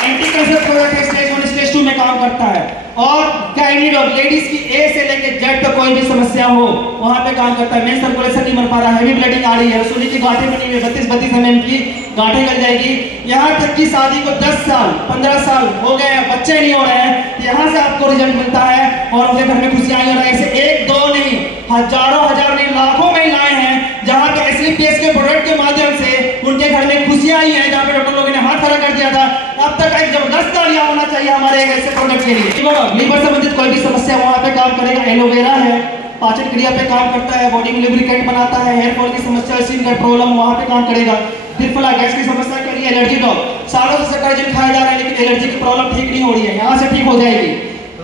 एंटी कैंसर प्रोडक्ट है, स्टेज 1 स्टेज 2 में काम करता है। और गायनीडॉग लेडीज की ए से लेकर जेड तक कोई भी समस्या हो वहां पे काम करता है। मेन सर्कुलेशन नहीं बन पा रहा, हैवी ब्लीडिंग आ रही है, रसोली की गांठें बनी हुई है, 32 mm की गांठें गल जाएगी। यहाँ तक कि शादी को 10 साल 15 साल हो गए हैं, बच्चे नहीं हो रहे हैं, यहाँ से आपको रिजल्ट मिलता है और उनके घर में खुशियां हो रही है। ऐसे 1-2 नहीं, हजारों हजार नहीं, लाखों महिलाएं हैं जहाँ पे एसलीपीएस के प्रोडक्ट के माध्यम से उनके घर में खुशियां आई हैं, जहाँ पे डॉक्टर लोगों ने हाथ खड़ा कर दिया था। अब तक एक जबरदस्त तालियां होना चाहिए हमारे एक ऐसे प्रोडक्ट के लिए। लीवर संबंधित कोई भी समस्या वहां पे काम करेगा। एलोवेरा है, पाचन क्रिया पे काम करता है, बॉडी में लुब्रिकेंट बनाता है, हेयर फॉल की समस्या, स्किन का प्रॉब्लम वहां पे काम करेगा। त्रिफला गैस की समस्या के लिए, एलर्जी डॉग, सालों से सकाराइजिन खाया जा रहा है लेकिन एलर्जी की प्रॉब्लम ठीक नहीं हो रही है, यहाँ से ठीक हो जाएगी।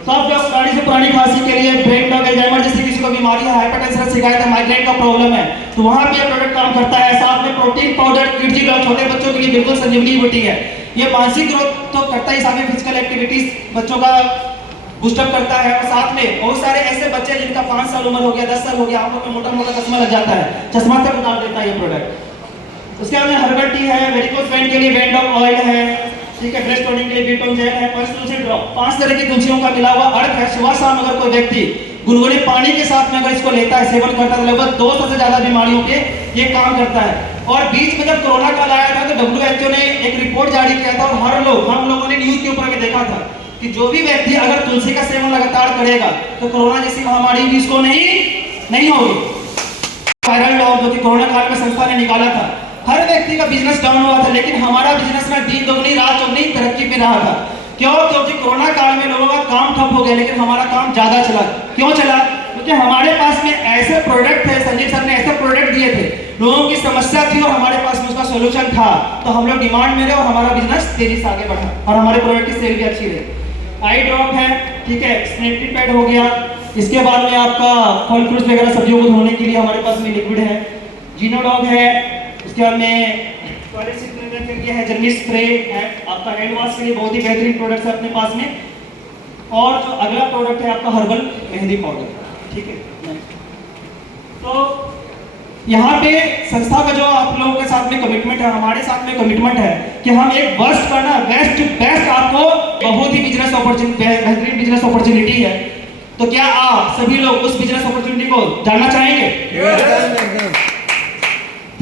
सब डॉग गाड़ी से पुरानी खांसी के लिए, ब्रेन डॉग, एल्जाइमर बीमारी है, हाइपरटेंशन शिकायत है, माइग्रेन का प्रॉब्लम है, तो वहाँ पे ये प्रोडक्ट काम करता है। साथ में प्रोटीन पाउडर किड्स और छोटे बच्चों के लिए बिल्कुल संजीवनी बूटी है। ये मानसिक ग्रोथ तो करता ही, साथ में फिजिकल एक्टिविटीज बच्चों का बूस्टअप करता है। और साथ में बहुत सारे ऐसे बच्चे जिनका 5 साल उम्र हो गया, 10 साल हो गया, आंखों में मोटा मोटा चश्मा लग जाता है, चश्मा तक उतार देता है ये प्रोडक्ट। उसके बाद में हर्बल टी है, वेरिकोज वेन के लिए वेंडॉक ऑयल है, ठीक है, ब्रेस्ट टोनिंग के लिए बीटोन जेल है, परसलूसेंट ड्रॉप, 5 तरह की तुलसियों का मिला हुआ अर्क है। सुबह शाम अगर कोई व्यक्ति गुनगुने पानी के साथ में अगर इसको लेता है, सेवन करता है, तो लगभग 200 से ज्यादा बीमारियों पे ये काम करता है। और बीच में जब कोरोना काल आया था तो WHO ने एक रिपोर्ट जारी किया था, और हर लोग, हम लोगों ने न्यूज के ऊपर में देखा था कि जो भी व्यक्ति अगर तुलसी का सेवन लगातार करेगा तो कोरोना जैसी महामारी भी इसको नहीं होगी। वायरल लॉ जो कि कोरोना काल में संस्था ने निकाला था, हर व्यक्ति का बिजनेस डाउन हुआ था, लेकिन हमारा बिजनेस में दिन दोगुनी रात चौगुनी तरक्की पे रहा था। क्यों? क्योंकि कोरोना काल में लोगों का काम ठप हो गया, लेकिन हमारा काम ज्यादा चला। क्यों चला? क्योंकि हमारे पास में ऐसे प्रोडक्ट थे, संजीव सर ने ऐसे प्रोडक्ट दिए थे, लोगों की समस्या थी और हमारे पास में उसका सोल्यूशन था, तो हम लोग डिमांड में रहे और हमारा बिजनेस तेजी से आगे बढ़ा और हमारे प्रोडक्ट की सेल भी अच्छी रही। आई ड्रॉप है, ठीक है, स्नेक पैड हो गया। इसके बाद में आपका फल फ्रूट्स वगैरह सब्जियों को धोने के लिए हमारे पास में लिक्विड है, जीनोडॉग है। इसके बाद में टॉयलेट सीट क्लीनर के लिए है, जर्नी स्प्रे है, आपका हैंड वॉश के लिए बहुत ही बेहतरीन प्रोडक्ट्स है अपने पास में। और जो अगला प्रोडक्ट है आपका हर्बल मेहंदी पाउडर, ठीक है। तो यहाँ पे संस्था का जो आप लोगों के साथ में कमिटमेंट है, हमारे साथ में कमिटमेंट है कि हम एक वर्ष का ना बेस्ट बेस्ट आपको बहुत ही बिजनेस अपॉर्चुनिटी, बेहतरीन बिजनेस अपॉर्चुनिटी है। तो क्या आप सभी लोग उस बिजनेस अपॉर्चुनिटी को जानना चाहेंगे?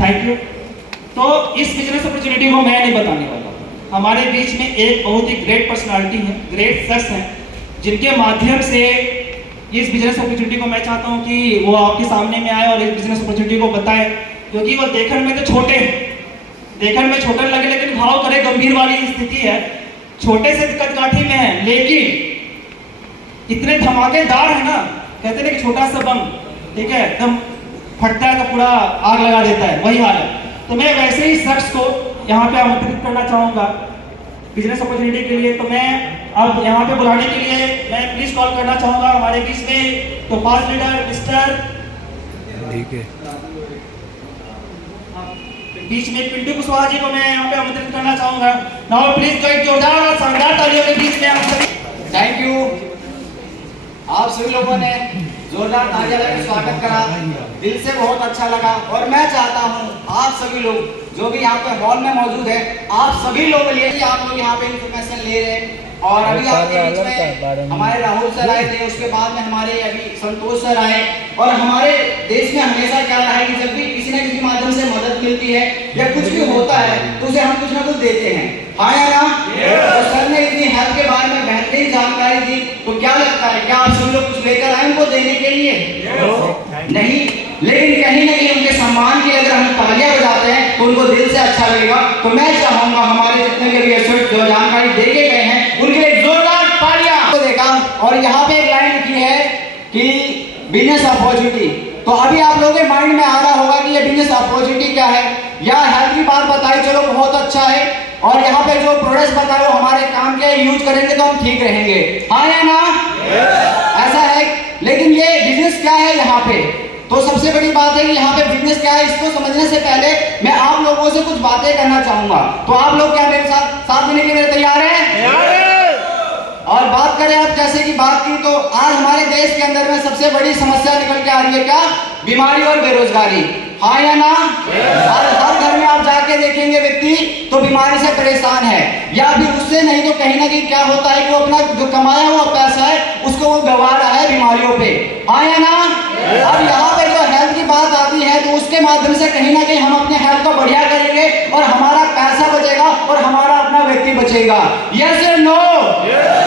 Thank you. तो इस बिजनेस अपॉर्चुनिटी को मैं नहीं बताने वाला, हमारे बीच में एक बहुत ही ग्रेट पर्सनालिटी है, ग्रेट शख्स है, जिनके माध्यम से इस बिजनेस अपॉर्चुनिटी को मैं चाहता हूं कि वो आपके सामने में आए और इस बिजनेस अपॉर्चुनिटी को बताए। क्योंकि वो देखने में तो छोटे हैं, देखने में छोटे लगे, लेकिन भाव करे गंभीर वाली स्थिति है, छोटे से कदकाठी में है, लेकिन इतने धमाकेदार है ना, कहते हैं कि छोटा सा बम, ठीक है, एकदम फटता है तो पूरा आग लगा देता है, वही हाल है। तो मैं वैसे ही शख्स को यहाँ पे आमंत्रित करना चाहूंगा बिजनेस अपॉर्चुनिटी के लिए। तो मैं अब यहाँ पे बुलाने के लिए मैं प्लीज कॉल करना चाहूंगा हमारे बीच में तो पास लीडर मिस्टर, ठीक है, बीच में पिंटू कुशवाहा जी को मैं यहाँ पे आमंत्रित करना चाहूंगा। नाउ प्लीज तो एक जोरदार और शानदार तालियों के बीच में आप सभी। Thank you. आप सभी लोगों ने जोरदार तालियां लगाकर स्वागत करा, दिल से बहुत अच्छा लगा। और मैं चाहता हूं आप सभी लोग जो भी यहाँ पे हॉल में मौजूद है, आप सभी लोग के लिए आप लोग यहाँ पे इंफॉर्मेशन ले रहे हैं। और अभी आपके बीच में हमारे राहुल सर आए थे, उसके बाद में हमारे अभी संतोष सर आए। और हमारे देश में हमेशा क्या रहा है कि जब भी किसी न किसी माध्यम से मदद मिलती है या कुछ भी होता है तो उसे हम कुछ ना कुछ देते हैं, हाँ या ना? तो सर ने इतनी हेल्प के बारे में बेहतरीन जानकारी दी, तो क्या लगता है क्या आप सभी लोग कुछ लेकर आए उनको देने के लिए? नहीं, लेकिन कहीं ना कहीं उनके सम्मान के अगर हम तालियां बजाते हैं तो उनको दिल से अच्छा लगेगा। तो मैं चाहूंगा हमारे जितने भी एक्सपर्ट जो जानकारी दे के गए हैं उनके लिए जोरदार तालियां। तो देखा, और यहाँ पे एक लाइन लिखी है कि बिजनेस अपॉर्चुनिटी। तो अभी आप लोगों के माइंड में आ रहा होगा कि ये बिजनेस अपॉर्चुनिटी क्या है, या हेल्थ की बात बताई, चलो बहुत अच्छा है, और यहाँ पे जो प्रोडक्ट्स बताए वो हमारे काम के यूज करेंगे तो हम ठीक रहेंगे, हाँ या ना? ऐसा है। लेकिन ये बिजनेस क्या है यहाँ पे, तो सबसे बड़ी बात है कि यहाँ पे बिजनेस क्या है, इसको समझने से पहले मैं आप लोगों से कुछ बातें करना चाहूंगा। तो आप लोग क्या मेरे साथ देने के लिए तैयार हैं? और बात करें आप जैसे कि बात की, तो आज हमारे देश के अंदर में सबसे बड़ी समस्या निकल के आ रही है क्या? बीमारी और बेरोजगारी, हाँ या ना? और हर घर में आप जाके देखेंगे व्यक्ति तो बीमारी से परेशान है, या फिर उससे नहीं तो कहीं ना कहीं क्या होता है कि वो अपना जो कमाया हुआ पैसा है उसको वो गंवा रहा है बीमारियों पे, हाँ या ना? अब यहाँ पे जो हेल्थ की बात आती है तो उसके माध्यम से कहीं ना कहीं हम अपने हेल्थ को बढ़िया करेंगे और हमारा पैसा बचेगा और हमारा अपना व्यक्ति बचेगा, यस और नो?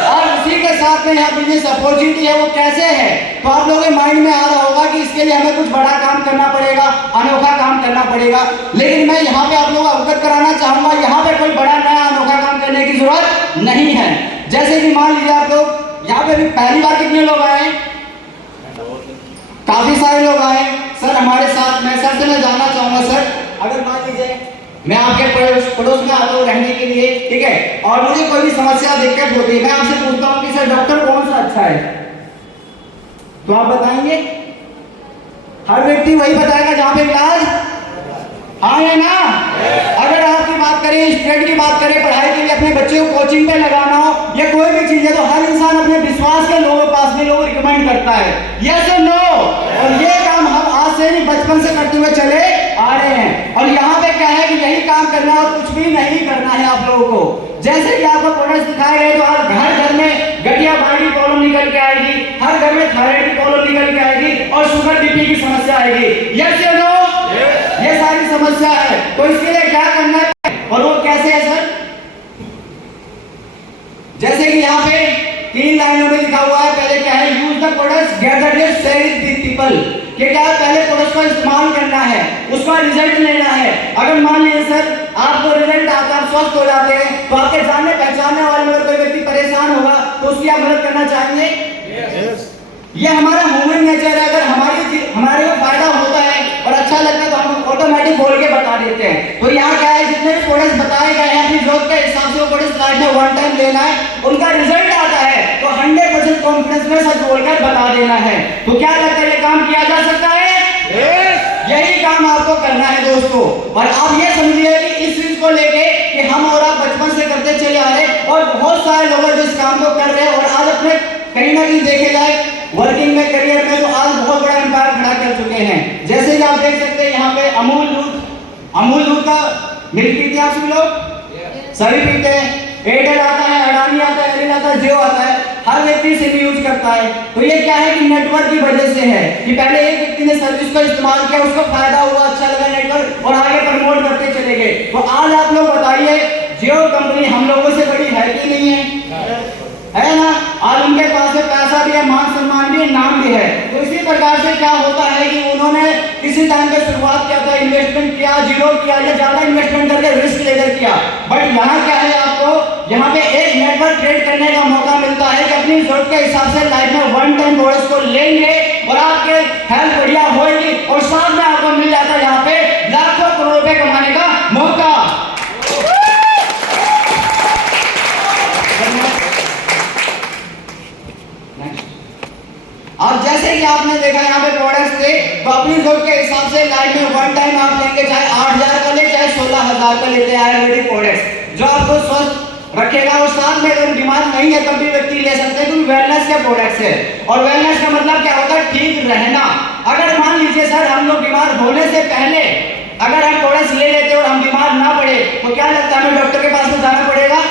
और उसी के साथ में यहाँ बिजनेस अपॉर्चुनिटी है वो कैसे है, तो आप लोगों के माइंड में आ रहा होगा कि इसके लिए हमें कुछ बड़ा काम करना पड़ेगा, अनोखा काम करना पड़ेगा। लेकिन मैं यहाँ पे आप लोगों को अवगत कराना चाहूंगा, यहाँ पे कोई बड़ा नया अनोखा काम करने की जरूरत नहीं है। जैसे कि मान लीजिए आप लोग यहाँ पे भी पहली बार कितने लोग आए हैं? काफी सारे लोग आए सर हमारे साथ। मैं सर से मैं जानना चाहूंगा सर, अगर मान लीजिए मैं आपके पड़ोस में आता हूँ रहने के लिए, ठीक है, और मुझे कोई भी समस्या दिक्कत होती है, मैं आपसे पूछता हूँ कि सर डॉक्टर कौन सा अच्छा है, तो आप बताएंगे? हर व्यक्ति वही बताएगा जहाँ पे इलाज, हाँ या ना? अगर आपकी बात करें, स्टूडेंट की बात करें, पढ़ाई के लिए अपने बच्चे को कोचिंग पे लगाना हो या कोई भी चीज है, तो हर इंसान अपने विश्वास के लोगों के पास में लोग रिकमेंड करता है, यस और नो। और ये काम हम आज से नहीं बचपन से करते हुए चले आ रहे हैं। और यहाँ पे क्या है कि यही काम करना है और कुछ भी नहीं करना है आप लोगों को। जैसे कि आपको प्रोडक्ट्स दिखाए गए, तो आज घर घर में गठिया बाई की प्रॉब्लम निकल के आएगी, हर घर में थायराइड की प्रॉब्लम निकल के आएगी और शुगर बीपी की समस्या आएगी, यस या नो? ये सारी समस्या है। तो इसके लिए क्या करना है और वो कैसे है सर? जैसे कि यहाँ पे 3 लाइनों में लिखा हुआ है, पहले क्या है, use the products, get the share it with people. कि क्या है, पहले प्रोडक्ट्स का इस्तेमाल करना है, उसका रिजल्ट लेना है। अगर मान लीजिए सर आपको रिजल्ट आता है, आप स्वस्थ हो जाते हैं, तो आपके जानने पहचानने वाले में अगर कोई व्यक्ति परेशान होगा तो उसकी आप मदद करना चाहेंगे? ये हमारा ह्यूमन नेचर है। अगर हमारे को फायदा होता है और अच्छा लगता है तो हम ऑटोमेटिक बोल के बता देते हैं। तो यहाँ क्या है, जितने भी प्रोडक्ट्स बताए गए हैं अपनी जरूरत के हिसाब से वो प्रोडक्ट्स स्लाइड में वन टाइम लेना है, उनका रिजल्ट आता है तो 100% कॉन्फिडेंस में सच बोलकर बता देना है। तो क्या लगता है ये काम किया जा सकता है? यही काम आपको करना है दोस्तों। और आप ये समझिए कि इस चीज को लेके कि हम और आप बचपन से करते चले आ रहे हैं और बहुत सारे लोग हैं जो इस काम को कर रहे हैं और आज अपने कहीं ना कहीं देखे जाए वर्किंग में, करियर में, तो आज बहुत बड़ा एम्पायर खड़ा कर चुके हैं। जैसे कि आप देख सकते हैं यहाँ पे अमूल दूध का मिल्क पीते हैं आप सभी लोग, सभी पीते हैं। एयरटेल आता है, अडानी आता है, एयरटेल आता है, जियो आता है, हर व्यक्ति सिम यूज करता है। तो ये क्या है कि नेटवर्क की वजह से है कि पहले एक व्यक्ति ने सर्विस का इस्तेमाल किया, उसको फायदा हुआ, अच्छा लगा नेटवर्क और आगे प्रमोट करते चले गए। तो आज आप लोग बताइए, जियो कंपनी हम लोगों से बड़ी है कि नहीं है ना? आज उनके पास में पैसा भी है, मान सम्मान भी है, नाम भी है। तो इसी प्रकार से क्या होता है कि उन्होंने किसी टाइम पे शुरुआत किया था, इन्वेस्टमेंट किया, जीरो किया या ज्यादा इन्वेस्टमेंट करके रिस्क लेकर किया। बट यहाँ क्या है, आपको यहाँ पे एक नेटवर्क ट्रेड करने का मौका मिलता है कि अपनी जरूरत के हिसाब से लाइफ में वन टाइम बोनस को लेंगे और आपके हेल्थ बढ़िया होगी और साथ में आपको मिल जाता है यहाँ पे लाखों करोड़ रुपए कमाने का मौका। अब जैसे कि आपने देखा यहाँ पे प्रोडक्ट्स थे, तो अपनी जरूरत के हिसाब से लाइफ में वन टाइम आप लेंगे, चाहे 8,000 का ले, चाहे 16,000 का लेते हैं आयुर्वेदिक प्रोडक्ट्स जो आपको स्वस्थ रखेगा। और साथ में अगर बीमार नहीं है तब भी व्यक्ति ले सकते हैं, क्योंकि वेलनेस के प्रोडक्ट्स है। और वेलनेस का मतलब क्या होता है, ठीक रहना। अगर मान लीजिए सर हम लोग बीमार होने से पहले अगर हम प्रोडक्ट्स ले लेते और हम बीमार ना पड़े, तो क्या लगता है हमें डॉक्टर के पास में जाना पड़ेगा?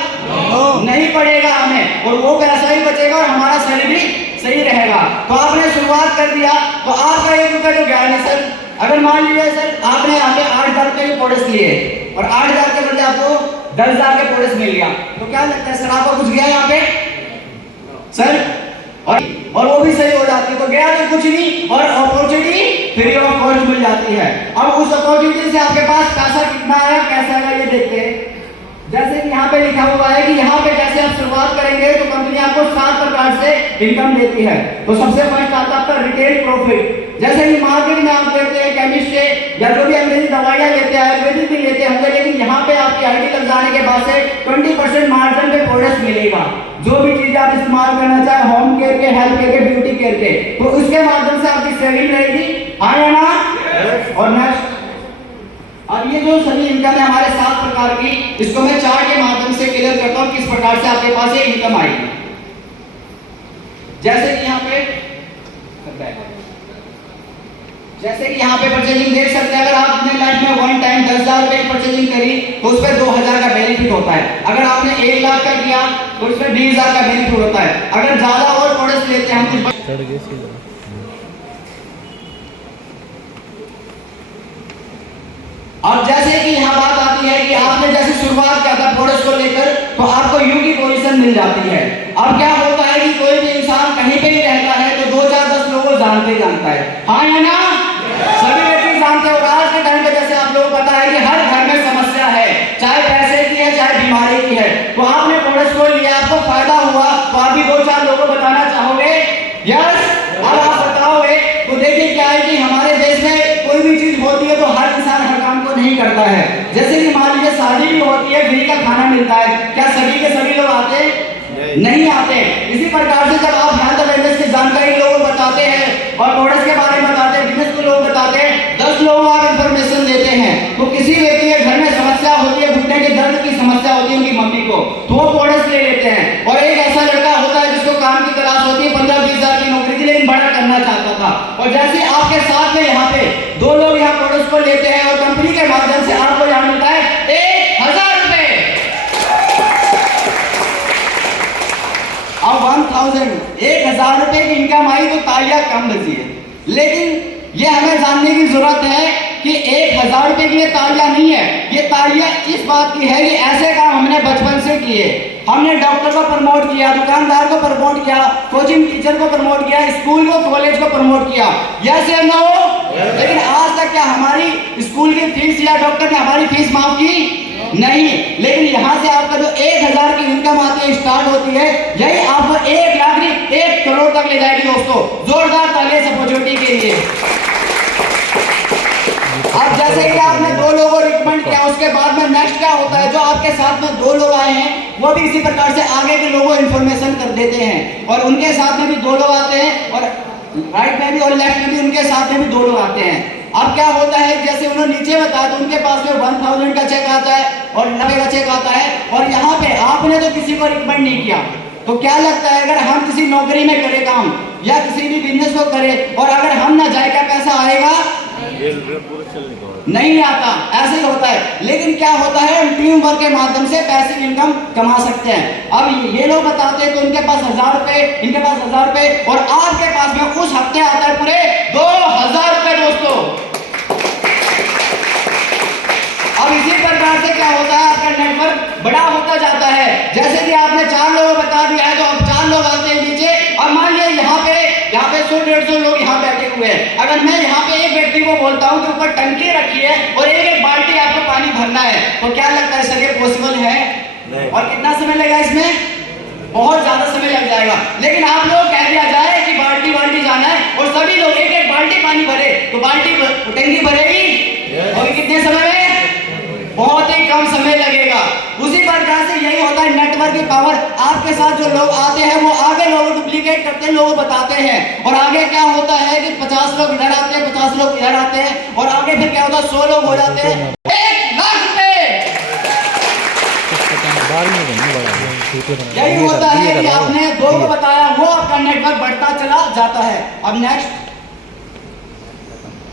नहीं पड़ेगा हमें, और वो पैसा ही बचेगा और हमारा शरीर भी सही रहेगा। तो आपने शुरुआत कर दिया, तो आपका 1 रुपये जो ज्ञान है सर, अगर मान लीजिए सर आपने यहाँ पे 8,000 रुपये के प्रोडक्ट्स लिए और 8,000 के बदले आपको 10,000 के प्रोडक्ट्स मिल गया, तो क्या लगता है सर आपको कुछ गया यहाँ पे सर? और वो भी सही हो जाती है, तो गया तो कुछ नहीं और अपॉर्चुनिटी फ्री ऑफ कॉस्ट मिल जाती है। अब उस अपॉर्चुनिटी से आपके पास पैसा कितना आया, कैसे आया, ये देखते हैं। जैसे कि यहाँ पे लिखा हुआ है कि यहाँ पे जैसे आप शुरुआत करेंगे तो कंपनी आपको 7 प्रकार से इनकम देती है। तो सबसे फर्स्ट आता है आपका रिटेल प्रॉफिट। जैसे कि मार्केट में आप लेते हैं केमिस्ट से या जो भी अंग्रेजी दवाइयाँ लेते हैं, आयुर्वेदिक भी लेते होंगे, लेकिन यहाँ पे आपकी आईडी लग जाने के बाद से 20% मार्जिन पे प्रोडक्ट मिलेगा। जो भी चीज आप इस्तेमाल करना चाहे, होम केयर के, हेल्थ केयर के, ब्यूटी केयर के, तो उसके माध्यम से आपकी सेविंग रहेगी, हाँ या ना? और नेक्स्ट, अब ये जो सभी इनकम है हमारे 7 प्रकार की, इसको मैं चार्ट के माध्यम से क्लियर करता हूँ किस प्रकार से आपके पास ये इनकम आएगी। जैसे कि यहाँ पे परचेजिंग देख सकते हैं, अगर आप अपने लाइफ में वन टाइम 10,000 रुपए की परचेजिंग करी तो उस पर 2,000 का बेनिफिट होता है। अगर आपने 1 लाख का किया तो उस पर 20,000 का बेनिफिट होता है। अगर ज्यादा और प्रोडक्ट्स लेते हैं हम कुछ। अब जैसे कि यहाँ बात आती है कि आपने जैसे शुरुआत किया था प्रोडक्ट्स को लेकर, तो आपको यू की पोजीशन मिल जाती है। अब क्या होता है कि कोई भी इंसान कहीं पे ही रहता है तो 2, 4, 10 लोगों को जानता है, हाँ या ना? सभी व्यक्ति जानते हैं। और आज के टाइम पे जैसे आप लोगों को पता है कि हर घर में समस्या है, चाहे पैसे की है चाहे बीमारी की है। तो आपने प्रोडक्ट्स को लिया, आपको फायदा हुआ, तो आप भी 2, 4 लोगों को बताना चाहोगे? यस। अब आप बताओगे तो देखिए क्या है कि हमारे देश में कोई भी चीज होती है तो हर इंसान हर काम को नहीं करता है। जैसे कि मान लीजिए शादी भी होती है, फ्री का खाना मिलता है, क्या सभी के सभी लोग आते हैं? नहीं आते। इसी प्रकार से जब आप हेल्थ अवेयरनेस की जानकारी लोगों को बताते हैं और प्रोडक्ट्स के बारे में बताते हैं, बिजनेस को लोग और जैसे आपके साथ में यहाँ पे 2 लोग यहाँ प्रोडक्ट्स को लेते हैं और कंपनी के माध्यम से आपको यहाँ मिलता है 1000 रुपए। अब 1000 रुपए की इनकम आई तो तालियां कम बजी है, लेकिन ये हमें जानने की जरूरत है कि 1000 रुपए के लिए तालियां नहीं है, ये तालियां इस बात की है कि ऐसे काम हमने बचपन से किए। हमने डॉक्टर को प्रमोट किया, दुकानदार को प्रमोट किया, कोचिंग टीचर को प्रमोट किया, स्कूल को कॉलेज को प्रमोट किया, यस या नो? लेकिन आज तक क्या हमारी स्कूल की फीस या डॉक्टर ने हमारी फीस माफ की? नहीं। लेकिन यहाँ से आपका जो 1000 की इनकम आती है, स्टार्ट होती है, यही आपको 1 लाख नहीं 1 करोड़ तक ले जाएगी दोस्तों। जोरदार तालियां इस अपॉर्चुनिटी के लिए। अब जैसे कि आपने 2 लोगों को रिकमेंड किया, उसके बाद में नेक्स्ट क्या होता है, जो आपके साथ में 2 लोग आए हैं वो भी इसी प्रकार से आगे के लोगों को इन्फॉर्मेशन कर देते हैं, और उनके साथ में भी 2 लोग आते हैं, और राइट में भी और लेफ्ट में भी उनके साथ में भी 2 लोग आते हैं। अब क्या होता है, जैसे उन्होंने नीचे बताया तो उनके पास में 1000 का चेक आता है और 90 का चेक आता है, और यहाँ पे आपने तो किसी को रिकमेंड नहीं किया। तो क्या लगता है, अगर हम किसी नौकरी में करें काम या किसी भी बिजनेस को करें और अगर हम ना जाए, क्या पैसा आएगा? नहीं आता, ऐसे ही होता है। लेकिन क्या होता है, हम टीम वर्क के माध्यम से पैसिव इनकम कमा सकते हैं। अब ये लोग बताते हैं तो उनके पास 1000 रुपए, इनके पास 1000 रुपए, और आपके पास में उस हफ्ते आता है पूरे 2000 रुपए दोस्तों। अब इसी प्रकार से क्या होता है, आपका नेटवर्क बड़ा होता जाता है। जैसे कि आपने 4 लोगों को बता दिया है तो अब 4 लोग आते हैं नीचे। अब मान लिया यहाँ पे 100-150 लोग यहाँ बैठे हुए हैं, अगर मैं यहाँ पे एक व्यक्ति को बोलता हूँ कि ऊपर टंकी रखी है और एक बाल्टी आपको पानी भरना है, तो क्या लगता है सर ये पॉसिबल है? और कितना समय लगेगा इसमें? बहुत ज्यादा समय लग जाएगा। लेकिन आप लोग कह दिया जाए कि बाल्टी जाना है और सभी लोग एक बाल्टी पानी भरे तो टंकी भरेगी, और कितने समय में? बहुत ही कम समय लगेगा। उसी प्रकार से यही होता है नेटवर्क की पावर। आपके साथ जो लोग आते हैं वो आगे लोगों डुप्लीकेट करते हैं, लोगों बताते हैं, और आगे क्या होता है कि 50 लोग इधर आते हैं, 50 लोग इधर आते हैं, और आगे फिर क्या होता है 100 लोग हो जाते हैं। 1 लाख रुपए यही होता है कि आपने 2 को बताया, वो आपका नेटवर्क बढ़ता चला जाता है। अब नेक्स्ट,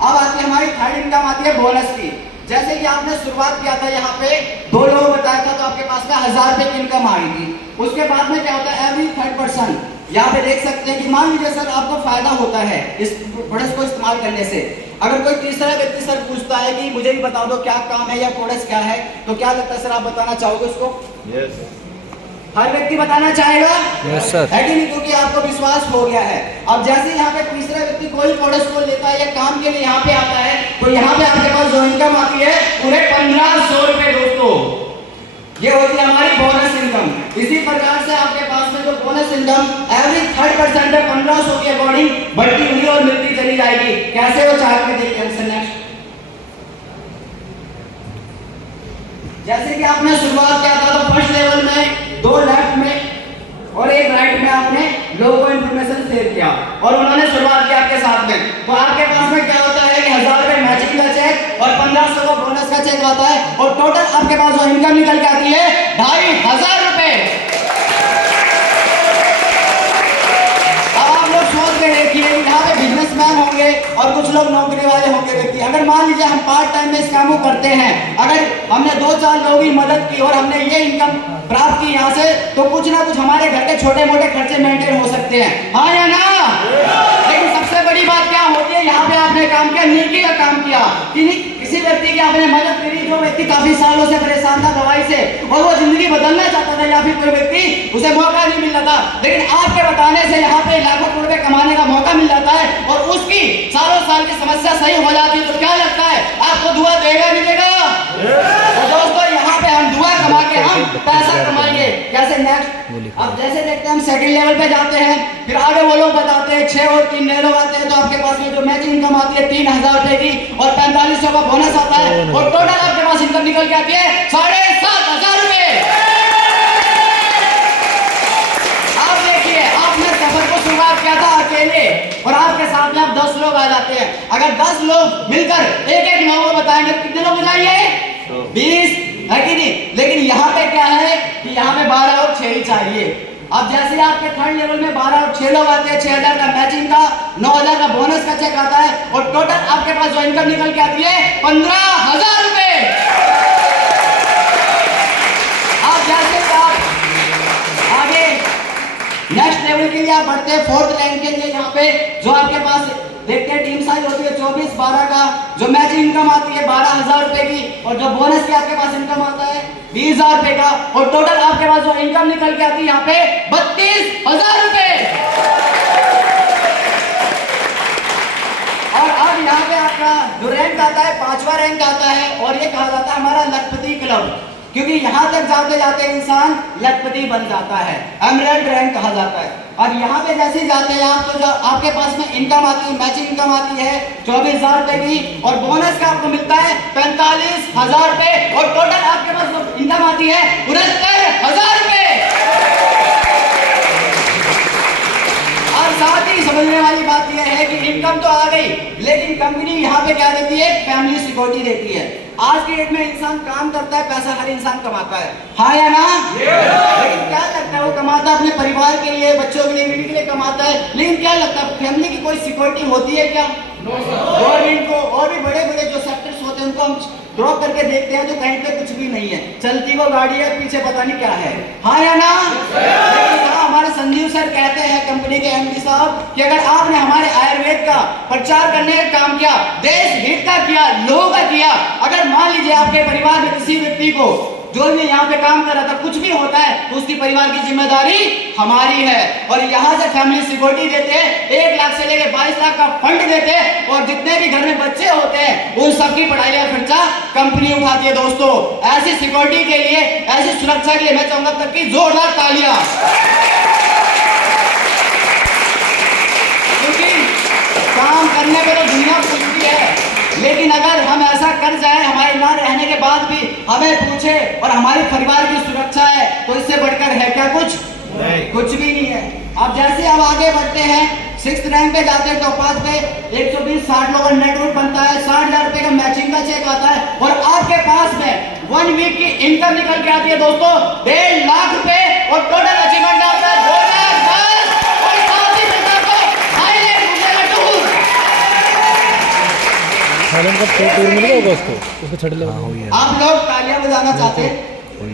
अब आती है हमारी थर्ड इनकम आती है बोनस की। जैसे कि आपने शुरुआत किया था, यहाँ पे 2 लोगों को बताया था तो आपके पास में 1000 रुपए की इनकम आ रही थी। उसके बाद में क्या होता है, एवरी 3rd पर्सन यहाँ पे देख सकते हैं कि मान लीजिए सर आपको फायदा होता है इस प्रोडक्ट को इस्तेमाल करने से। अगर कोई तीसरा व्यक्ति सर पूछता है कि मुझे भी बता दो क्या काम है या प्रोडक्ट क्या है, तो क्या लगता है सर आप बताना चाहोगे उसको? यस। हर व्यक्ति बताना चाहेगा, yes, sir. है कि नहीं? क्योंकि आपको विश्वास हो गया है। अब जैसे यहाँ पे तीसरा व्यक्ति कोई प्रोडक्ट को लेता है या काम के लिए यहाँ पे आता है, तो यहाँ पे आपके पास जो इनकम आती है पूरे 1500 रुपए दोस्तों, ये होती है हमारी बोनस इनकम। इसी प्रकार से आपके पास में जो bonus income every 3rd person पे 1500 के अकॉर्डिंग बढ़ती हुई और मिलती चली जाएगी। कैसे वो चार्ट में देखते हैं नेक्स्ट। जैसे कि आपने शुरुआत किया था तो फर्स्ट लेवल में 2 लेफ्ट में और 1 राइट में आपने लोगों को इन्फॉर्मेशन शेयर किया और उन्होंने शुरुआत की आपके साथ में। तो आपके पास में क्या होता है कि 1000 रुपए मैचिंग का चेक और 1500 का बोनस का चेक आता है, और टोटल आपके पास जो इनकम निकल के आती है 2500 रुपए। अब आप लोग सोच के देखिए, यहाँ पे बिजनेसमैन होंगे और कुछ लोग नौकरी वाले होंगे व्यक्ति। अगर मान लीजिए हम पार्ट टाइम में इस काम को करते हैं, अगर हमने 2-4 लोगों की मदद की और हमने ये इनकम प्राप्त की यहाँ से, तो कुछ ना कुछ हमारे घर के छोटे मोटे खर्चे मेंटेन हो सकते हैं, हाँ या ना? लेकिन सबसे बड़ी बात क्या होती है, यहाँ पे आपने काम किया, नेकी का काम किया, किसी व्यक्ति की आपने मदद करी जो व्यक्ति काफी सालों से परेशान था दवाई से और वो जिंदगी बदलना चाहता था, या फिर कोई व्यक्ति उसे मौका नहीं मिल रहा था, लेकिन आपके बताने से यहाँ पे लाखों करोड़ रुपए कमाने का मौका मिल जाता है और उसकी सालों साल की समस्या सही हो जाती है। तो क्या लगता है आपको दुआ देगा नहीं देगा? तो दोस्तों यहाँ पे हम दुआ कमा के हम पैसा कमाएंगे। कैसे नेक्स्ट? अब जैसे देखते हैं हम सेकंड लेवल पे जाते हैं, फिर आगे वो लोग बताते हैं 6 और 3 नए लोग आते हैं, तो आपके पास में जो मैचिंग इनकम आती है 3000 रुपए की और 4500 का बोनस आता है और टोटल आपके पास इनकम निकल के आती है 7500 रुपए। आप देखिए, आपने सफर को शुरुआत किया था अकेले और आपके साथ में अब 10 लोग आ जाते हैं। अगर 10 लोग मिलकर एक लोगों को बताएंगे तो कितने लोग बताएंगे? 20, है कि नहीं? लेकिन यहाँ पे क्या है कि यहाँ पे 12 और 6 ही चाहिए। अब जैसे आपके थर्ड लेवल में 12 और 6 लोग आते हैं, 6000 का मैचिंग का, 9000 का बोनस का का चेक आता है और टोटल आपके पास जो इनकम निकल के आती है 15,000 रुपए। आप जैसे आप आगे नेक्स्ट लेवल के लिए आप बढ़ते हैं, 4th रैंक के लिए यहाँ पे जो आपके पास देखते हैं टीम साइज होती है 24-12 का, जो मैचिंग इनकम आती है 12,000 रुपए की, और जो बोनस की आपके पास इनकम आता है 20,000 रुपए का, और टोटल आपके पास जो इनकम निकल के आती है यहाँ पे 32,000 रुपए। और अब यहाँ पे आपका जो रैंक आता है 5वां रैंक आता है, और ये कहा जाता है हमारा लखपति क्लब, क्योंकि यहाँ तक जाते जाते इंसान लखपति बन जाता है, एमरेल्ड रैंक कहा जाता है। और यहाँ पे जैसे ही जाते हैं आप तो जो आपके पास में इनकम आती है, मैचिंग इनकम आती है 24,000 रुपए की, और बोनस का आपको मिलता है 45,000 रुपए, और टोटल आपके पास जो इनकम आती है 69,000 रुपए। और साथ ही समझने वाली बात यह है कि इनकम तो आ गई, लेकिन कंपनी यहाँ पे क्या देती है, फैमिली सिक्योरिटी देती है। आज के डेट में इंसान काम करता है, पैसा हर इंसान कमाता है, हाँ या ना? लेकिन क्या लगता है वो कमाता है अपने परिवार के लिए, बच्चों के लिए, बीवी के लिए कमाता है, लेकिन क्या लगता है फैमिली की कोई सिक्योरिटी होती है क्या? गवर्नमेंट को और भी बड़े बड़े जो सेक्टर्स होते हैं उनको हम ड्रॉप करके देखते हैं तो कहीं पे कुछ भी नहीं है, चलती वो गाड़ी है, पीछे पता नहीं क्या है, हाँ या ना? लेकिन हमारे संजीव सर कहते हैं, कंपनी के एमडी साहब, कि अगर आपने हमारे आयुर्वेद का प्रचार करने का काम किया, देश हित का किया, लोगों का किया, अगर मान लीजिए आपके परिवार में किसी व्यक्ति को जो भी यहाँ पे काम कर रहा था कुछ भी होता है तो उसकी परिवार की जिम्मेदारी हमारी है। और यहाँ से फैमिली सिक्योरिटी देते हैं, 1 लाख से लेकर 22 लाख का फंड देते हैं, और जितने भी घर में बच्चे होते हैं उन सबकी पढ़ाई का खर्चा कंपनी उठाती है। दोस्तों, ऐसी सिक्योरिटी के लिए, ऐसी सुरक्षा के लिए मैं चाहूंगा तक की जोरदार तालियां, क्योंकि काम करने पे तो दुनिया पूछती है, लेकिन अगर हम ऐसा कर जाए, हमारे ना रहने के बाद भी हमें पूछे और हमारे परिवार की सुरक्षा है, तो इससे बढ़कर है क्या कुछ? कुछ भी नहीं है। अब जैसे अब आगे बढ़ते हैं, 6th रैंक पे जाते हैं, टॉप 5 पे 120-60 लोगों का नेटवर्क बनता है, 60,000 रुपए का मैचिंग का चेक आता है, और आपके पास में 1 वीक की इनकम निकल के आती है दोस्तों 1.5 लाख रुपए, और टोटल अचीवमेंट आता है 2 लाख 10, और साथ ही मिलता को थाईलैंड घूमने का टूर। थाईलैंड का टूर मिल गया होगा उसको छड़ लगा। आप लोग तालियां बजाना चाहते हैं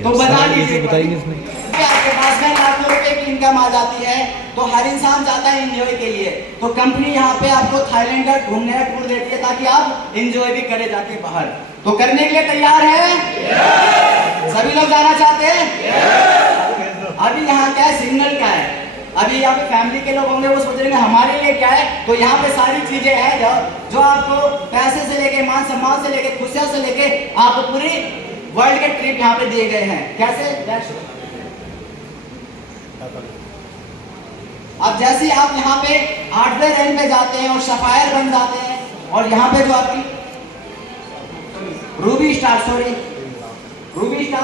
तो बजा लीजिए, बताएंगे इसमें आपके पास में लाखों रुपए की इनकम आ जाती है, तो हर इंसान जाता है एंजॉय के लिए, तो कंपनी यहाँ पे आपको थाईलैंड का घूमने का टूर देती है ताकि आप एंजॉय भी करें जाके बाहर। तो करने के लिए तैयार है? सभी लोग जाना चाहते हैं? अभी यहाँ क्या है, सिग्नल क्या है, अभी यहाँ पे फैमिली के लोग होंगे वो सोच रहे हैं हमारे लिए क्या है, तो यहाँ पे सारी चीजें हैं जो आपको पैसे से लेके, मान सम्मान से लेके, खुशियां से लेके आपको पूरी वर्ल्ड के ट्रिप यहाँ पे दिए गए हैं। कैसे? अब जैसे आप यहाँ पे 8वें रैंक पे जाते हैं और सफायर बन जाते हैं, और यहाँ पे जो आपकी रूबी स्टार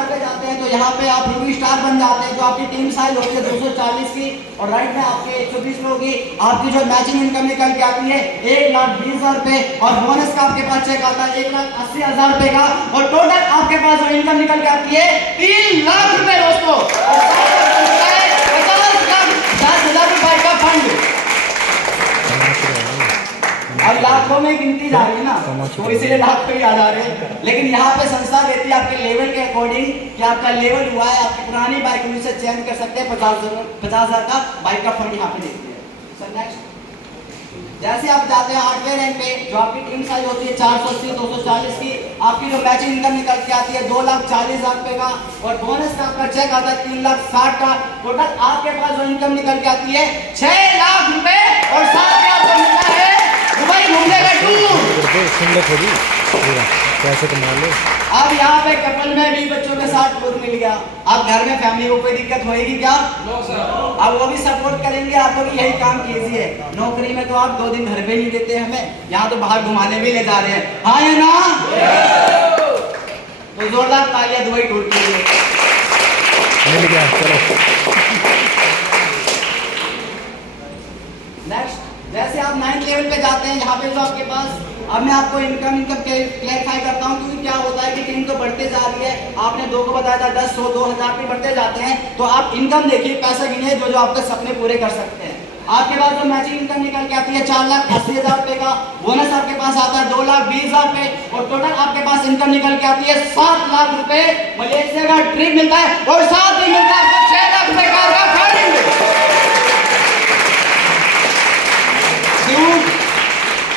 पे जाते हैं, तो यहाँ पे आप रूबी स्टार बन जाते हैं, जो आपकी टीम साइज होती है 240 की, और राइट में आपके 120 लोगों की, आपकी जो मैचिंग इनकम निकल के आती है 1,20,000 रुपए, और बोनस का आपके पास चेक आता है 1,80,000 रुपए का, और टोटल आपके पास जो इनकम निकल के आती है 3 लाख रुपए दोस्तों, 10,000 रुपए का फंड। अब लाखों में गिनती जा रही है ना, तो इसलिए लाख पे याद आ रहे हैं, लेकिन यहाँ पे संस्था देती है आपके लेवल के अकॉर्डिंग, कि आपका लेवल हुआ है, आपकी पुरानी बाइक उनसे चेंज कर सकते हैं, 50,000 का बाइक का फंड यहाँ पे देती है। सर नेक्स्ट, जैसे आप जाते हैं 8वें रैंक पे, जो आपकी टीम साइज होती है 480, 240 की, आपकी जो मैचिंग इनकम निकल के आती है 2,40,000 रुपए का, और बोनस का आपका चेक आता है 3,60,000 का, टोटल आपके पास जो इनकम निकल के आती है 6 लाख रुपए, और साथ में आपको मिलता है दुबई घूमने का टूर। कैसे कमा लो। अब यहाँ पे कपल में भी बच्चों के साथ टूर मिल गया, अब घर में फैमिली को कोई दिक्कत होएगी क्या? अब वो भी सपोर्ट करेंगे आपको कि यही काम कीजिए। नौकरी में तो आप 2 दिन घर पे नहीं देते हमें, यहाँ तो बाहर घुमाने भी ले जा रहे हैं, हाँ या ना? तो जोरदार तालियां दुबई टूर के लिए। मिल गया, चलो। नेक्स्ट, जैसे आप 9th लेवल पे जाते हैं, यहाँ पे जो आपके पास, अब मैं आपको इनकम क्लैरिफाई करता हूँ, क्योंकि क्या होता है कि टीम तो बढ़ते जा रही है, आपने 2 को बताया था, 10, 100, 2,000 पे बढ़ते जाते हैं, तो आप इनकम देखिए, पैसा गिनिए जो जो आपके सपने पूरे कर सकते हैं। आपके पास जो मैचिंग इनकम निकल के आती है 4,80,000 रुपए का, बोनस आपके पास आता है 2,20,000 रुपए और टोटल आपके पास इनकम निकल के आती है 7 लाख रुपए। मलेशिया का ट्रिप मिलता है और साथ ही मिलता है आपको 6 लाख रुपए का फंड।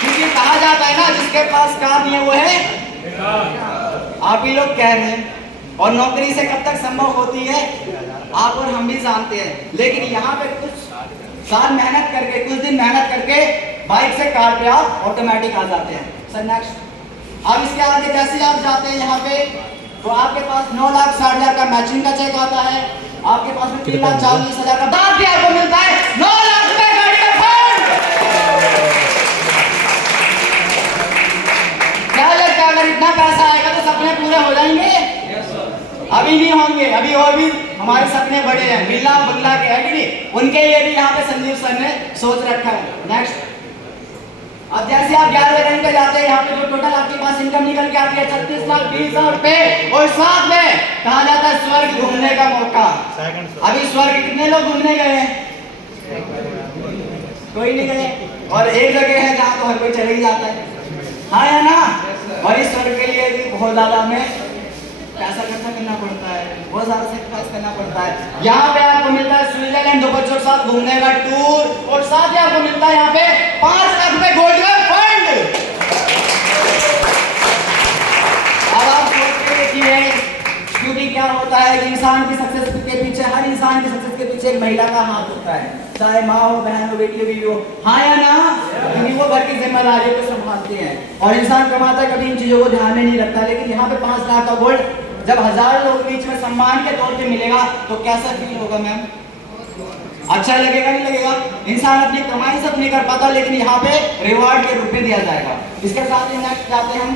क्योंकि कहा जाता है ना, जिसके पास कार नहीं है वो है, आप ही लोग कह रहे हैं। और नौकरी से कब तक संभव होती है आप और हम भी जानते हैं, लेकिन यहाँ पे कुछ साल मेहनत करके, कुछ दिन मेहनत करके बाइक से कार पे आप ऑटोमेटिक आ जाते हैं। Sir next. अब इसके आगे जैसे आप जाते हैं यहाँ पे, तो आपके पास 9,60,000 का मैचिंग का चेक आता है, आपके पास में 3,40,000 का बाद भी आपको मिलता है 9 लाख रुपए गाड़ी का फंड। क्या लगता है अगर इतना पैसा आएगा तो सपने पूरे हो जाएंगे? अभी नहीं होंगे, अभी और भी हमारे सपने बड़े हैं, बिल्ला बंगला के है कि नहीं, उनके लिए भी यहाँ पे संजीव सर ने सोच रखा है। नेक्स्ट। अब जैसे आप 11वें रैंक पे जाते हैं, यहाँ पे जो टोटल आपके पास इनकम निकल के आती है 36,20,000 रुपए और साथ में कहा जाता है स्वर्ग घूमने का मौका। अभी स्वर्ग कितने लोग घूमने गए हैं? कोई नहीं गए। और एक जगह है जहाँ तो हर कोई चले ही जाता है, हाँ या ना? और इस स्वर्ग के लिए भी बहुत ज्यादा हमें पैसा खर्चा करना पड़ता है, बहुत ज्यादा सैक्रिफाइस करना पड़ता है। यहाँ पे आपको मिलता है स्विट्जरलैंड 2 बच्चों के साथ घूमने का टूर और साथ ही आपको मिलता है यहाँ पे 5 लाख रुपए गोल्ड का फंड। अब आप सोच के देखिए, क्योंकि क्या होता है कि इंसान की सक्सेस के पीछे, हर इंसान की सक्सेस के पीछे एक महिला का हाथ होता है, चाहे माँ हो, बहन हो, बेटी हो, बीवी हो, हाँ या ना? क्योंकि वो घर की जिम्मेदारियों को संभालते हैं और इंसान कमाता है, कभी इन चीजों को ध्यान में नहीं रखता। लेकिन यहाँ पे 5 लाख का गोल्ड जब 1000 लोग बीच में सम्मान के तौर पे मिलेगा तो कैसा फील होगा मैम? अच्छा लगेगा नहीं लगेगा? इंसान अपनी कमाई सब नहीं कर पाता, लेकिन यहाँ पे रिवॉर्ड के रूप में दिया जाएगा। इसके साथ ही नेक्स्ट जाते हैं हम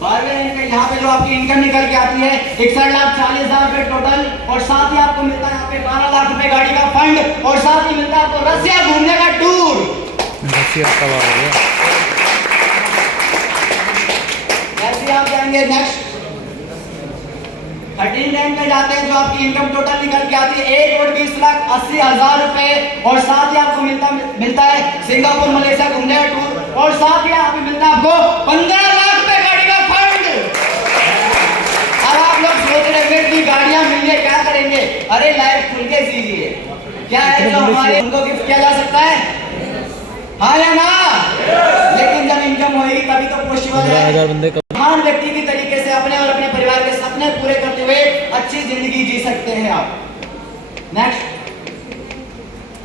12वें रैंक पे। यहाँ पे जो आपकी इनकम निकल के आती है 61,40,000 रुपए टोटल और साथ ही आपको मिलता है यहाँ पे 12 लाख रुपए गाड़ी का फंड और साथ ही मिलता है आपको रसिया घूमने का टूर। रसिया कब आ गया? जैसे आप जाएंगे नेक्स्ट 13 रैंक पे जाते हैं, जो आपकी इनकम टोटल निकल के आती है 1,20,80,000 रुपए और साथ ही आपको मिलता है सिंगापुर मलेशिया घूमने का टूर और साथ ही आपको मिलता है आपको 15 लाख रुपए गाड़ी का फंड। अब आप लोग सोच रहे हैं कि गाड़ियां मिल गई क्या करेंगे? अरे लाइफ खुल के जीजिए। क्या है जो हमारे उनको गिफ्ट किया जा सकता है, हाँ या ना? लेकिन जब इनकम होगी तभी तो पॉसिबल है। महान व्यक्ति की तरीके से अपने और अपने परिवार के सपने पूरे करते हुए अच्छी जिंदगी जी सकते हैं आप। नेक्स्ट।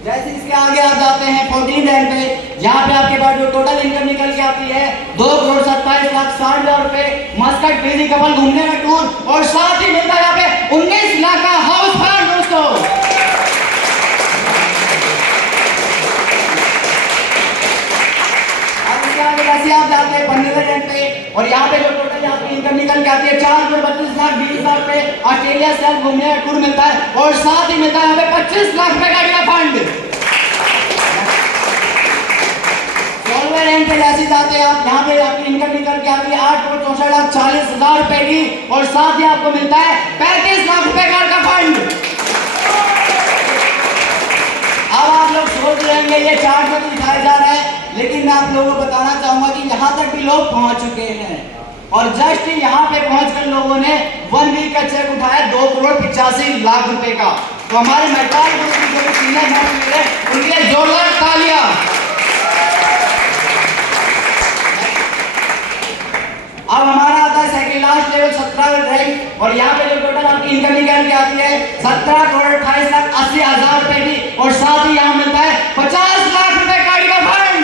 जैसे इसके आगे आप जाते हैं 14 रैंक पे, यहाँ पे आपके पास जो टोटल इनकम निकल के आती है 2,27,60,000 रुपए, मस्कट क्रेजी कपल घूमने का टूर और साथ ही मिलता है यहाँ पे 19 लाख का हाउस फंड दोस्तों। जैसे आप जाते हैं 15वें रैंक पे और यहाँ पे जो टोटल आपकी इनकम निकल के आती है 4,32,20,000 रुपए, ऑस्ट्रेलिया से घूमने का टूर मिलता है और साथ ही मिलता है यहाँ पे 25 लाख रुपए गाड़ी का फंड। 16वें रैंक पे जैसे जाते हैं आप, यहाँ पे आपकी इनकम निकल के आती है 8,64,40,000 रुपए की और साथ ही आपको मिलता है 35 लाख रुपए का फंड। अब आप लोग सोच रहे होंगे ये चार्ट में तो दिखाया जा रहा है, लेकिन मैं आप लोगों को बताना चाहूंगा कि यहाँ तक भी लोग पहुंच चुके हैं और जस्ट यहाँ पे पहुंचकर लोगों ने 1 वीक का चेक उठाया 2,85,00,000 रुपए का। तो हमारे मेटाल ग्रुप की जो सीनियर मैच मिले उनके लिए जोरदार तालियां। अब हमारा आता है सेकंड लास्ट लेवल 17वें रैंक और यहाँ पे जो टोटल आपकी इनकम निकल के आती है 17,28,80,000 रुपए की और साथ ही यहाँ मिलता है 50 लाख रुपए गाड़ी का फंड।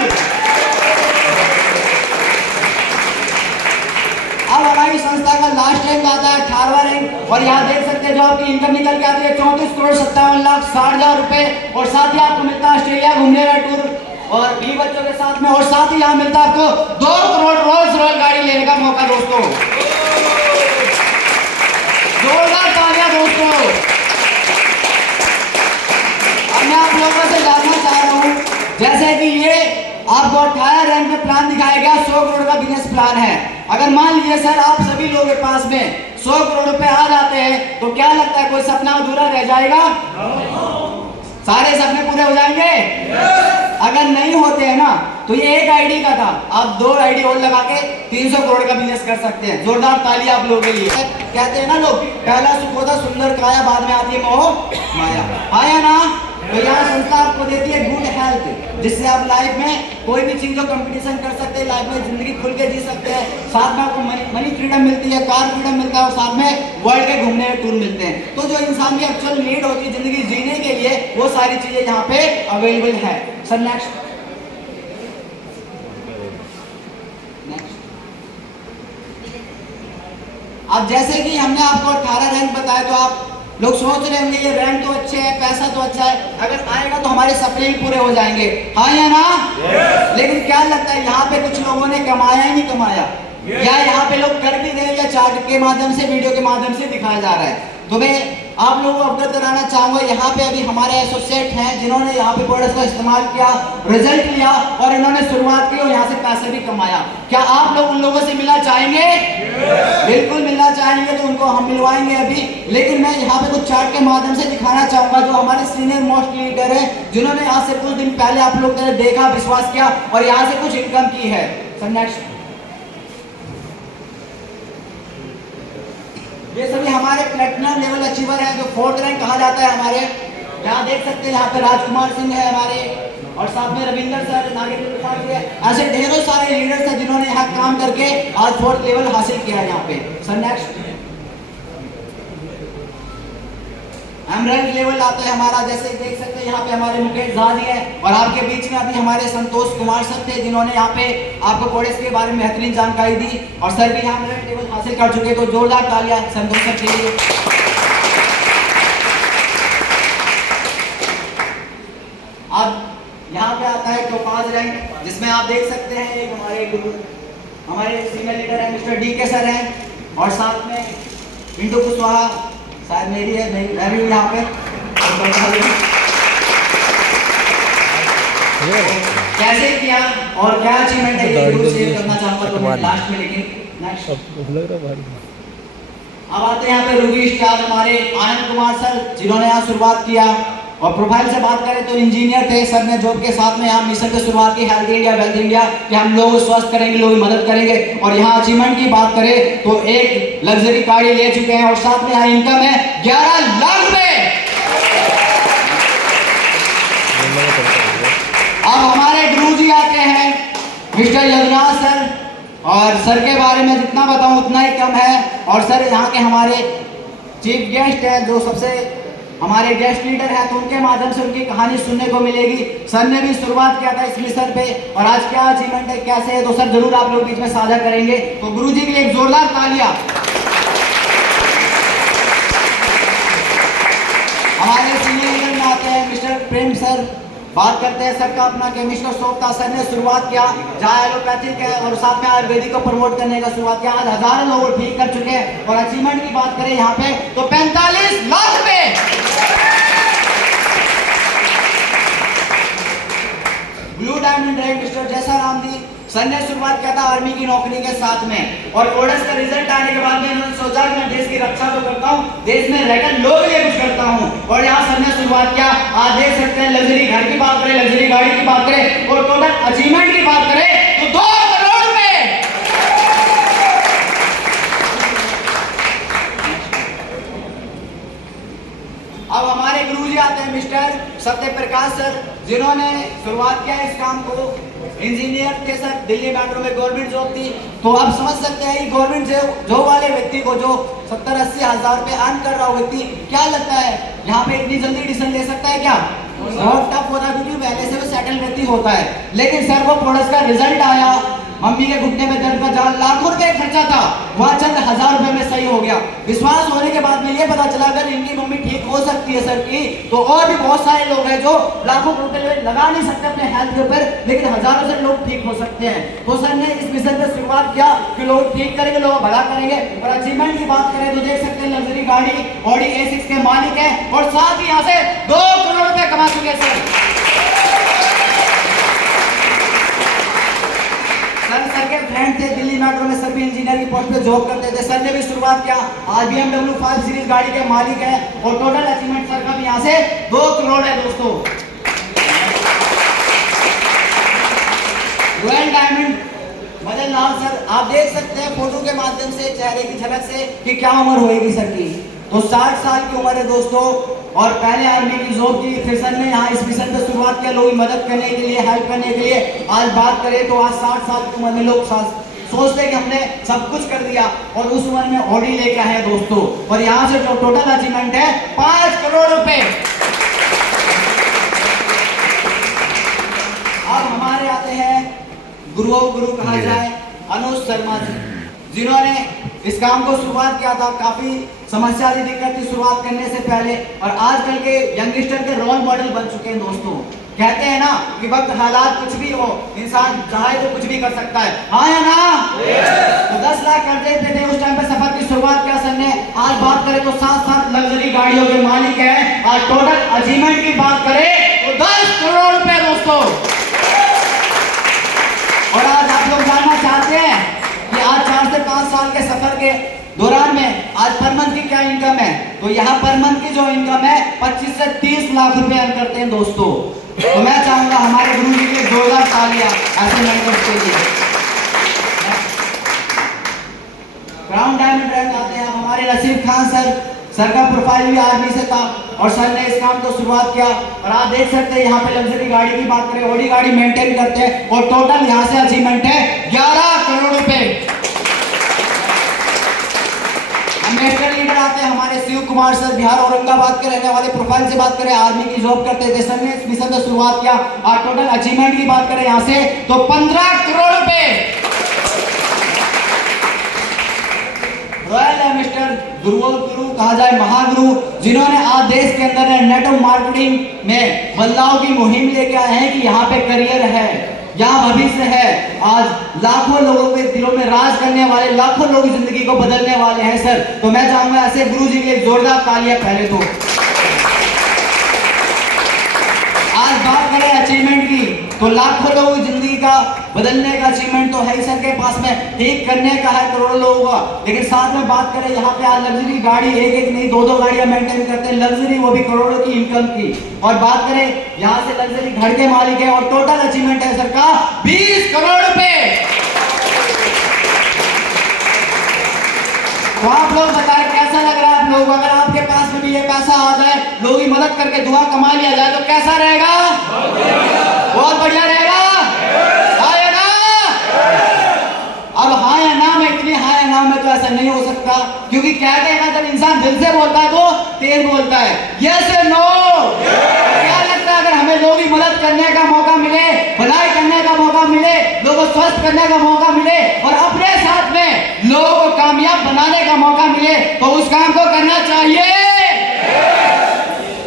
अब हमारी संस्था का लास्ट रैंक आता है 18वां रैंक और यहाँ देख सकते हैं जो आपकी इनकम निकल के आती है 34,57,60,000 रुपए और साथ ही आपको मिलता है ऑस्ट्रेलिया घूमने का टूर और 20 बच्चों के साथ में और साथ ही यहाँ मिलता है आपको 2 करोड़ रोल्स रॉयस गाड़ी लेने का मौका दोस्तों। जोरदार तालियां दोस्तों। अब मैं आप लोगों से जानना चाह रहा हूँ, जैसे कि ये आपको 18 रैंक में प्लान दिखाया गया 100 करोड़ का बिजनेस प्लान है। अगर मान लीजिए सर आप सभी लोगों के पास में 100 करोड़ रुपए आ जाते हैं तो क्या लगता है कोई सपना अधूरा रह जाएगा? सारे सपने पूरे हो जाएंगे? अगर नहीं होते हैं ना तो ये एक आईडी का था, आप 2 आईडी और लगा के 300 करोड़ का बिजनेस कर सकते हैं। जोरदार ताली आप लोगों के लिए। कहते हैं ना लोग, पहला सुख होता सुंदर काया, बाद में आती है मोह माया। हाँ या ना? तो यहाँ संस्था आपको देती है गुड हेल्थ, जिससे आप लाइफ में कोई भी चीज कंपटीशन कर सकते हैं, लाइफ में जिंदगी खुल के जी सकते हैं। साथ में आपको मनी फ्रीडम मिलती है, कार फ्रीडम मिलता है और साथ में वर्ल्ड के घूमने के टूर मिलते हैं। तो जो इंसान की एक्चुअल नीड होती है जिंदगी जीने के लिए, वो सारी चीजें यहाँ पे अवेलेबल है। Sir next. अब जैसे कि हमने आपको 18 रैंक बताया, तो आप लोग सोच रहे होंगे ये रैंक तो अच्छे है, पैसा तो अच्छा है, अगर आएगा तो हमारे सपने भी पूरे हो जाएंगे। हाँ या ना? लेकिन क्या लगता है यहाँ पे कुछ लोगों ने कमाया ही नहीं कमाया, या यहाँ पे लोग कर भी रहे, या चार्ट के माध्यम से, वीडियो के माध्यम से दिखाया जा रहा है। तो मैं आप लोगों को अवगत कराना चाहूंगा, यहाँ पे अभी हमारे एसोसिएट हैं जिन्होंने यहाँ पे प्रोडक्ट्स का इस्तेमाल किया, रिजल्ट लिया और इन्होंने शुरुआत की और यहाँ से पैसे भी कमाया। क्या आप लोग उन लोगों से मिलना चाहेंगे? बिल्कुल मिलना चाहेंगे, तो उनको हम मिलवाएंगे अभी। लेकिन मैं यहाँ पे कुछ चार्ट के माध्यम से दिखाना चाहूंगा, जो हमारे सीनियर मोस्ट लीडर है, जिन्होंने आज से कुछ दिन पहले आप लोग ने देखा, विश्वास किया और यहाँ से कुछ इनकम की है। Sir next. ये सभी हमारे प्लेटिनम लेवल अचीवर हैं, जो 4th रैंक कहा जाता है हमारे। यहाँ देख सकते हैं, यहाँ पे राजकुमार सिंह है हमारे, और साथ में रविंदर सर, नागेंद्र प्रसाद जी है। ऐसे ढेरों सारे लीडर्स हैं जिन्होंने यहाँ काम करके आज 4th लेवल हासिल किया है यहाँ पे। Sir next. एमरल्ड लेवल आता है हमारा, जैसे देख सकते हैं यहाँ पे हमारे मुकेश झा जी है, और आपके बीच में अभी हमारे संतोष कुमार सर थे, जिन्होंने यहाँ पे आपको कोडेक्स के बारे में बेहतरीन जानकारी दी, और सर भी यहाँ एमरल्ड लेवल हासिल कर चुके। तो जोरदार तालियां संतोष सर के लिए। अब यहाँ पे आता है टोपाज रैंक, जिसमें आप देख सकते हैं एक हमारे गुरु, हमारे सीनियर लीडर है मिस्टर डी के सर हैं, और साथ में पिंटू कुशवाहा, शायद मेरी है, मैं भी हूँ यहाँ पे। कैसे किया और क्या अचीवमेंट है, ये जरूर शेयर करना चाहूंगा तो मैं लास्ट में। लेकिन नेक्स्ट अब आते हैं यहाँ पे रूबी स्टार हमारे आनंद कुमार सर, जिन्होंने यहाँ शुरुआत किया। और प्रोफाइल से बात करें तो इंजीनियर थे सर ने, जॉब के साथ में यहाँ मिशन की शुरुआत की, हेल्थ इंडिया वेल्थ इंडिया, कि हम लोग स्वस्थ करेंगे, लोग मदद करेंगे। और यहाँ अचीवमेंट की बात करें तो एक लग्जरी गाड़ी ले चुके हैं, और साथ में यहाँ इनकम है 11 लाख रुपए। अब हमारे गुरु जी आते हैं मिस्टर यदुनाथ सर, और सर के बारे में जितना बताऊं उतना ही कम है। और सर यहाँ के हमारे चीफ गेस्ट हैं, जो सबसे हमारे गेस्ट लीडर है, तो उनके माध्यम से उनकी कहानी सुनने को मिलेगी। सर ने भी शुरुआत किया था इस मिशन पे, और आज क्या अचीवमेंट है, कैसे है, तो सर जरूर आप लोग बीच में साझा करेंगे। तो गुरुजी के लिए एक जोरदार तालियां। हमारे सीनियर लीडर में आते हैं मिस्टर प्रेम सर। बात करते हैं सर का अपना केमिस्ट्री शॉप था, सर ने शुरुआत किया जहाँ एलोपैथिक है और साथ में आयुर्वेदिक को प्रमोट करने का शुरुआत किया। आज हजारों लोग ठीक कर चुके हैं। और अचीवमेंट की बात करें यहाँ पे तो 45 लाख रुपए। ब्लू डायमंड रैंक मिस्टर जैसा राम जी, सर ने शुरुआत किया था आर्मी की नौकरी के साथ में, और कोडेक्स का रिजल्ट आने के बाद में उन्होंने सोचा कि मैं देश की रक्षा तो करता हूँ, देश में रहकर लोगों के लिए कुछ करता हूँ। और यहाँ सर ने शुरुआत किया, आज देख सकते हैं लग्जरी घर की बात करें, लग्जरी गाड़ी की बात करें, और टोटल अचीवमेंट की बात करें तो 2 करोड़ रुपए। अब हमारे गुरुजी आते हैं मिस्टर सत्य प्रकाश सर, जिन्होंने शुरुआत किया इस काम को। इंजीनियर थे सर, दिल्ली मेट्रो में गवर्नमेंट जॉब थी। तो आप समझ सकते हैं कि गवर्नमेंट जॉब वाले व्यक्ति को, जो 70-80 हजार रुपए अर्न कर रहा हो व्यक्ति, क्या लगता है यहाँ पे इतनी जल्दी डिसीजन ले सकता है क्या? बहुत टफ होता है, क्योंकि पहले से वो सेटल व्यक्ति होता है। लेकिन सर वो प्रोडक्ट का रिजल्ट आया, मम्मी के घुटने में दर्द का जहाँ लाखों रुपए खर्चा था वहाँ चंद हजार रुपए में सही हो गया। विश्वास होने के बाद में ये पता चला अगर इनकी मम्मी ठीक हो सकती है सर की, तो और भी बहुत सारे लोग हैं जो लाखों रुपए लगा नहीं सकते अपने हेल्थ के ऊपर, लेकिन हजारों से लोग ठीक हो सकते हैं। तो सर ने इस मिशन पे शुरुआत किया कि लोग ठीक करेंगे, लोग भला करेंगे। और अचीवमेंट की बात करें तो देख सकते हैं लग्जरी गाड़ी ऑडी A6 के मालिक है, और साथ ही यहाँ से 2 करोड़ रुपए कमा चुके हैं सर। सर के फ्रेंड थे दिल्ली जी मेट्रो में सर भी इंजीनियर की पोस्ट पे जॉब करते थे। सर ने भी शुरुआत किया, आज BMW 5 सीरीज गाड़ी के मालिक है और टोटल अचीवमेंट सर का भी यहाँ से 2 करोड़ है दोस्तों। Royal diamond Madan Lal sir, आप देख सकते हैं फोटो के माध्यम से, चेहरे की झलक से कि क्या उम्र होएगी सर की। तो 60 साल की उम्र है दोस्तों, और पहले आर्मी की जॉब की, फिर सर ने यहाँ इस मिशन पे शुरुआत किया लोगों की मदद करने के लिए, हेल्प करने के लिए। आज बात करें तो आज 60 साल की उम्र में लोग सोचते हैं कि हमने सब कुछ कर दिया, और उस उम्र में ऑडी लेके आए हैं दोस्तों। और यहाँ से जो टोटल अचीवमेंट है 5 करोड़ रुपए। अब हमारे आते हैं गुरु कहा जाए अनुज शर्मा जी, जिन्होंने इस काम को शुरुआत किया था। काफी समस्या थी, दिक्कत थी शुरुआत करने से पहले, और आजकल के यंगस्टर के रोल मॉडल बन चुके हैं दोस्तों। कहते हैं ना कि वक्त हालात कुछ भी हो, इंसान चाहे तो कुछ भी कर सकता है, हाँ या ना? तो 10 लाख कर्जे पे थे उस टाइम पे, सफर की शुरुआत किया सर ने। आज बात करें तो 7 लग्जरी गाड़ियों के मालिक है। आज टोटल अचीवमेंट की बात करें तो 10 करोड़ रुपए दोस्तों। और आज आप लोग जानना चाहते हैं कि आज 4 से 5 साल के सफर के दौरान में आज पर मंथ की क्या इनकम है। तो यहाँ पर मंथ की जो इनकम है 25 से 30 लाख रुपए अर्न करते हैं दोस्तों। तो मैं चाहूंगा हमारे गुरु जी के जोरदार तालियां ऐसे मेंटर्स के लिए। क्राउन डायमंड रैंक आते हैं हमारे नसीब खान सर का प्रोफाइल भी आर्मी से था, और सर ने इस काम को शुरुआत किया। और आप देख सकते हैं यहाँ पे लग्जरी गाड़ी की बात करें, ऑडी गाड़ी मेंटेन करते हैं, और टोटल यहाँ से अचीवमेंट है 11 करोड़ रुपए। नेशनल लीडर आते हैं हमारे शिव कुमार सर, बिहार औरंगाबाद के रहने वाले, प्रोफाइल से बात करें आर्मी की जॉब करते थे। सर ने इस मिशन से शुरुआत किया, और टोटल अचीवमेंट की बात करें यहाँ से तो 15 करोड़ रुपए। रॉयल मिस्टर गुरु कहा जाए महागुरु, जिन्होंने आज देश के अंदर नेटवर्क मार्केटिंग में बदलाव की मुहिम लेके आए हैं कि यहाँ पे करियर है, यहाँ भविष्य है। आज लाखों लोगों के दिलों में राज करने वाले, लाखों लोगों की जिंदगी को बदलने वाले हैं सर। तो मैं चाहूंगा ऐसे गुरु जी के लिए जोरदार तालियां पहले तो। आज बात करें अचीवमेंट की तो लाखों लोगों की जिंदगी का बदलने का अचीवमेंट तो है ही सर के पास में, ठीक करने का है करोड़ों लोगों का। लेकिन साथ में बात करें यहाँ पे आज लग्जरी गाड़ी एक नहीं 2 गाड़ियां मेंटेन करते हैं, लग्जरी वो भी करोड़ों की इनकम की। और बात करें यहाँ से लग्जरी घर के मालिक है, और टोटल अचीवमेंट है सर का 20 करोड़ रुपए। तो आप लोग बताएं कैसा लग रहा है आप लोग, अगर आपके पास में भी ये पैसा आ जाए, लोगों की मदद करके दुआ कमा लिया जाए तो कैसा रहेगा? बहुत बढ़िया रहेगा, हाँ या ना? अब हाँ या ना में, इतनी हाँ या ना में तो ऐसा नहीं हो सकता, क्योंकि कहते हैं ना जब इंसान दिल से बोलता है तो तेज बोलता है। यस या नो? क्या लगता है अगर हमें लोगों की मदद करने का मौका मिले, भलाई करने का मौका मिले, लोगों को स्वस्थ करने का मौका मिले, और अपने साथ में लोगों को कामयाब बनाने का मौका मिले, तो उस काम को करना चाहिए।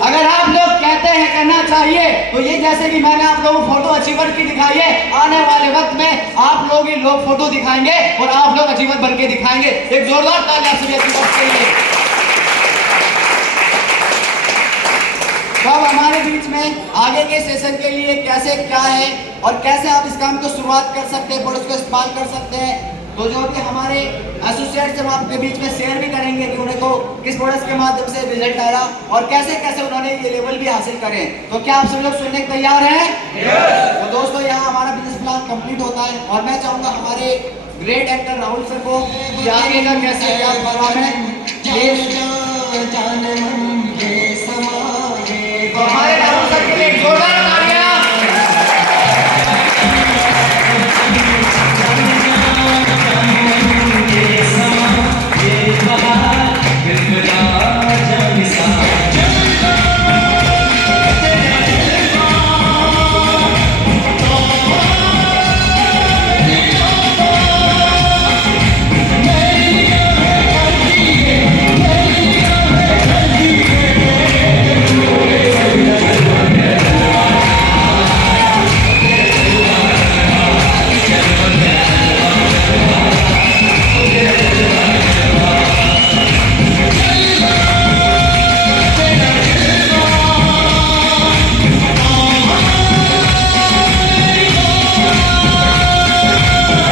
अगर आप लोग कहते हैं करना चाहिए, तो ये जैसे कि मैंने आप लोगों को फोटो अचीवर की दिखाई है, आने वाले वक्त में आप लोग ही लोग फोटो दिखाएंगे और आप लोग अचीवर बन के दिखाएंगे। एक जोरदार तालियां सभी अचीवर के लिए। तो अब हमारे बीच में आगे के सेशन के लिए कैसे क्या है और कैसे आप इस काम को शुरुआत कर सकते हैं, प्रोडक्ट को इस्तेमाल कर सकते हैं, तो जो कि हमारे एसोसिएट से आपके बीच में शेयर भी करेंगे कि उन्हें को किस प्रोडक्ट के माध्यम से रिजल्ट आया और कैसे कैसे उन्होंने ये लेवल भी हासिल करें। तो क्या आप सब लोग सुनने के तैयार हैं? तो दोस्तों यहाँ हमारा बिजनेस प्लान कंप्लीट होता है, और मैं चाहूंगा हमारे ग्रेट एक्टर राहुल सर को आगे का कैसे क्या हमारे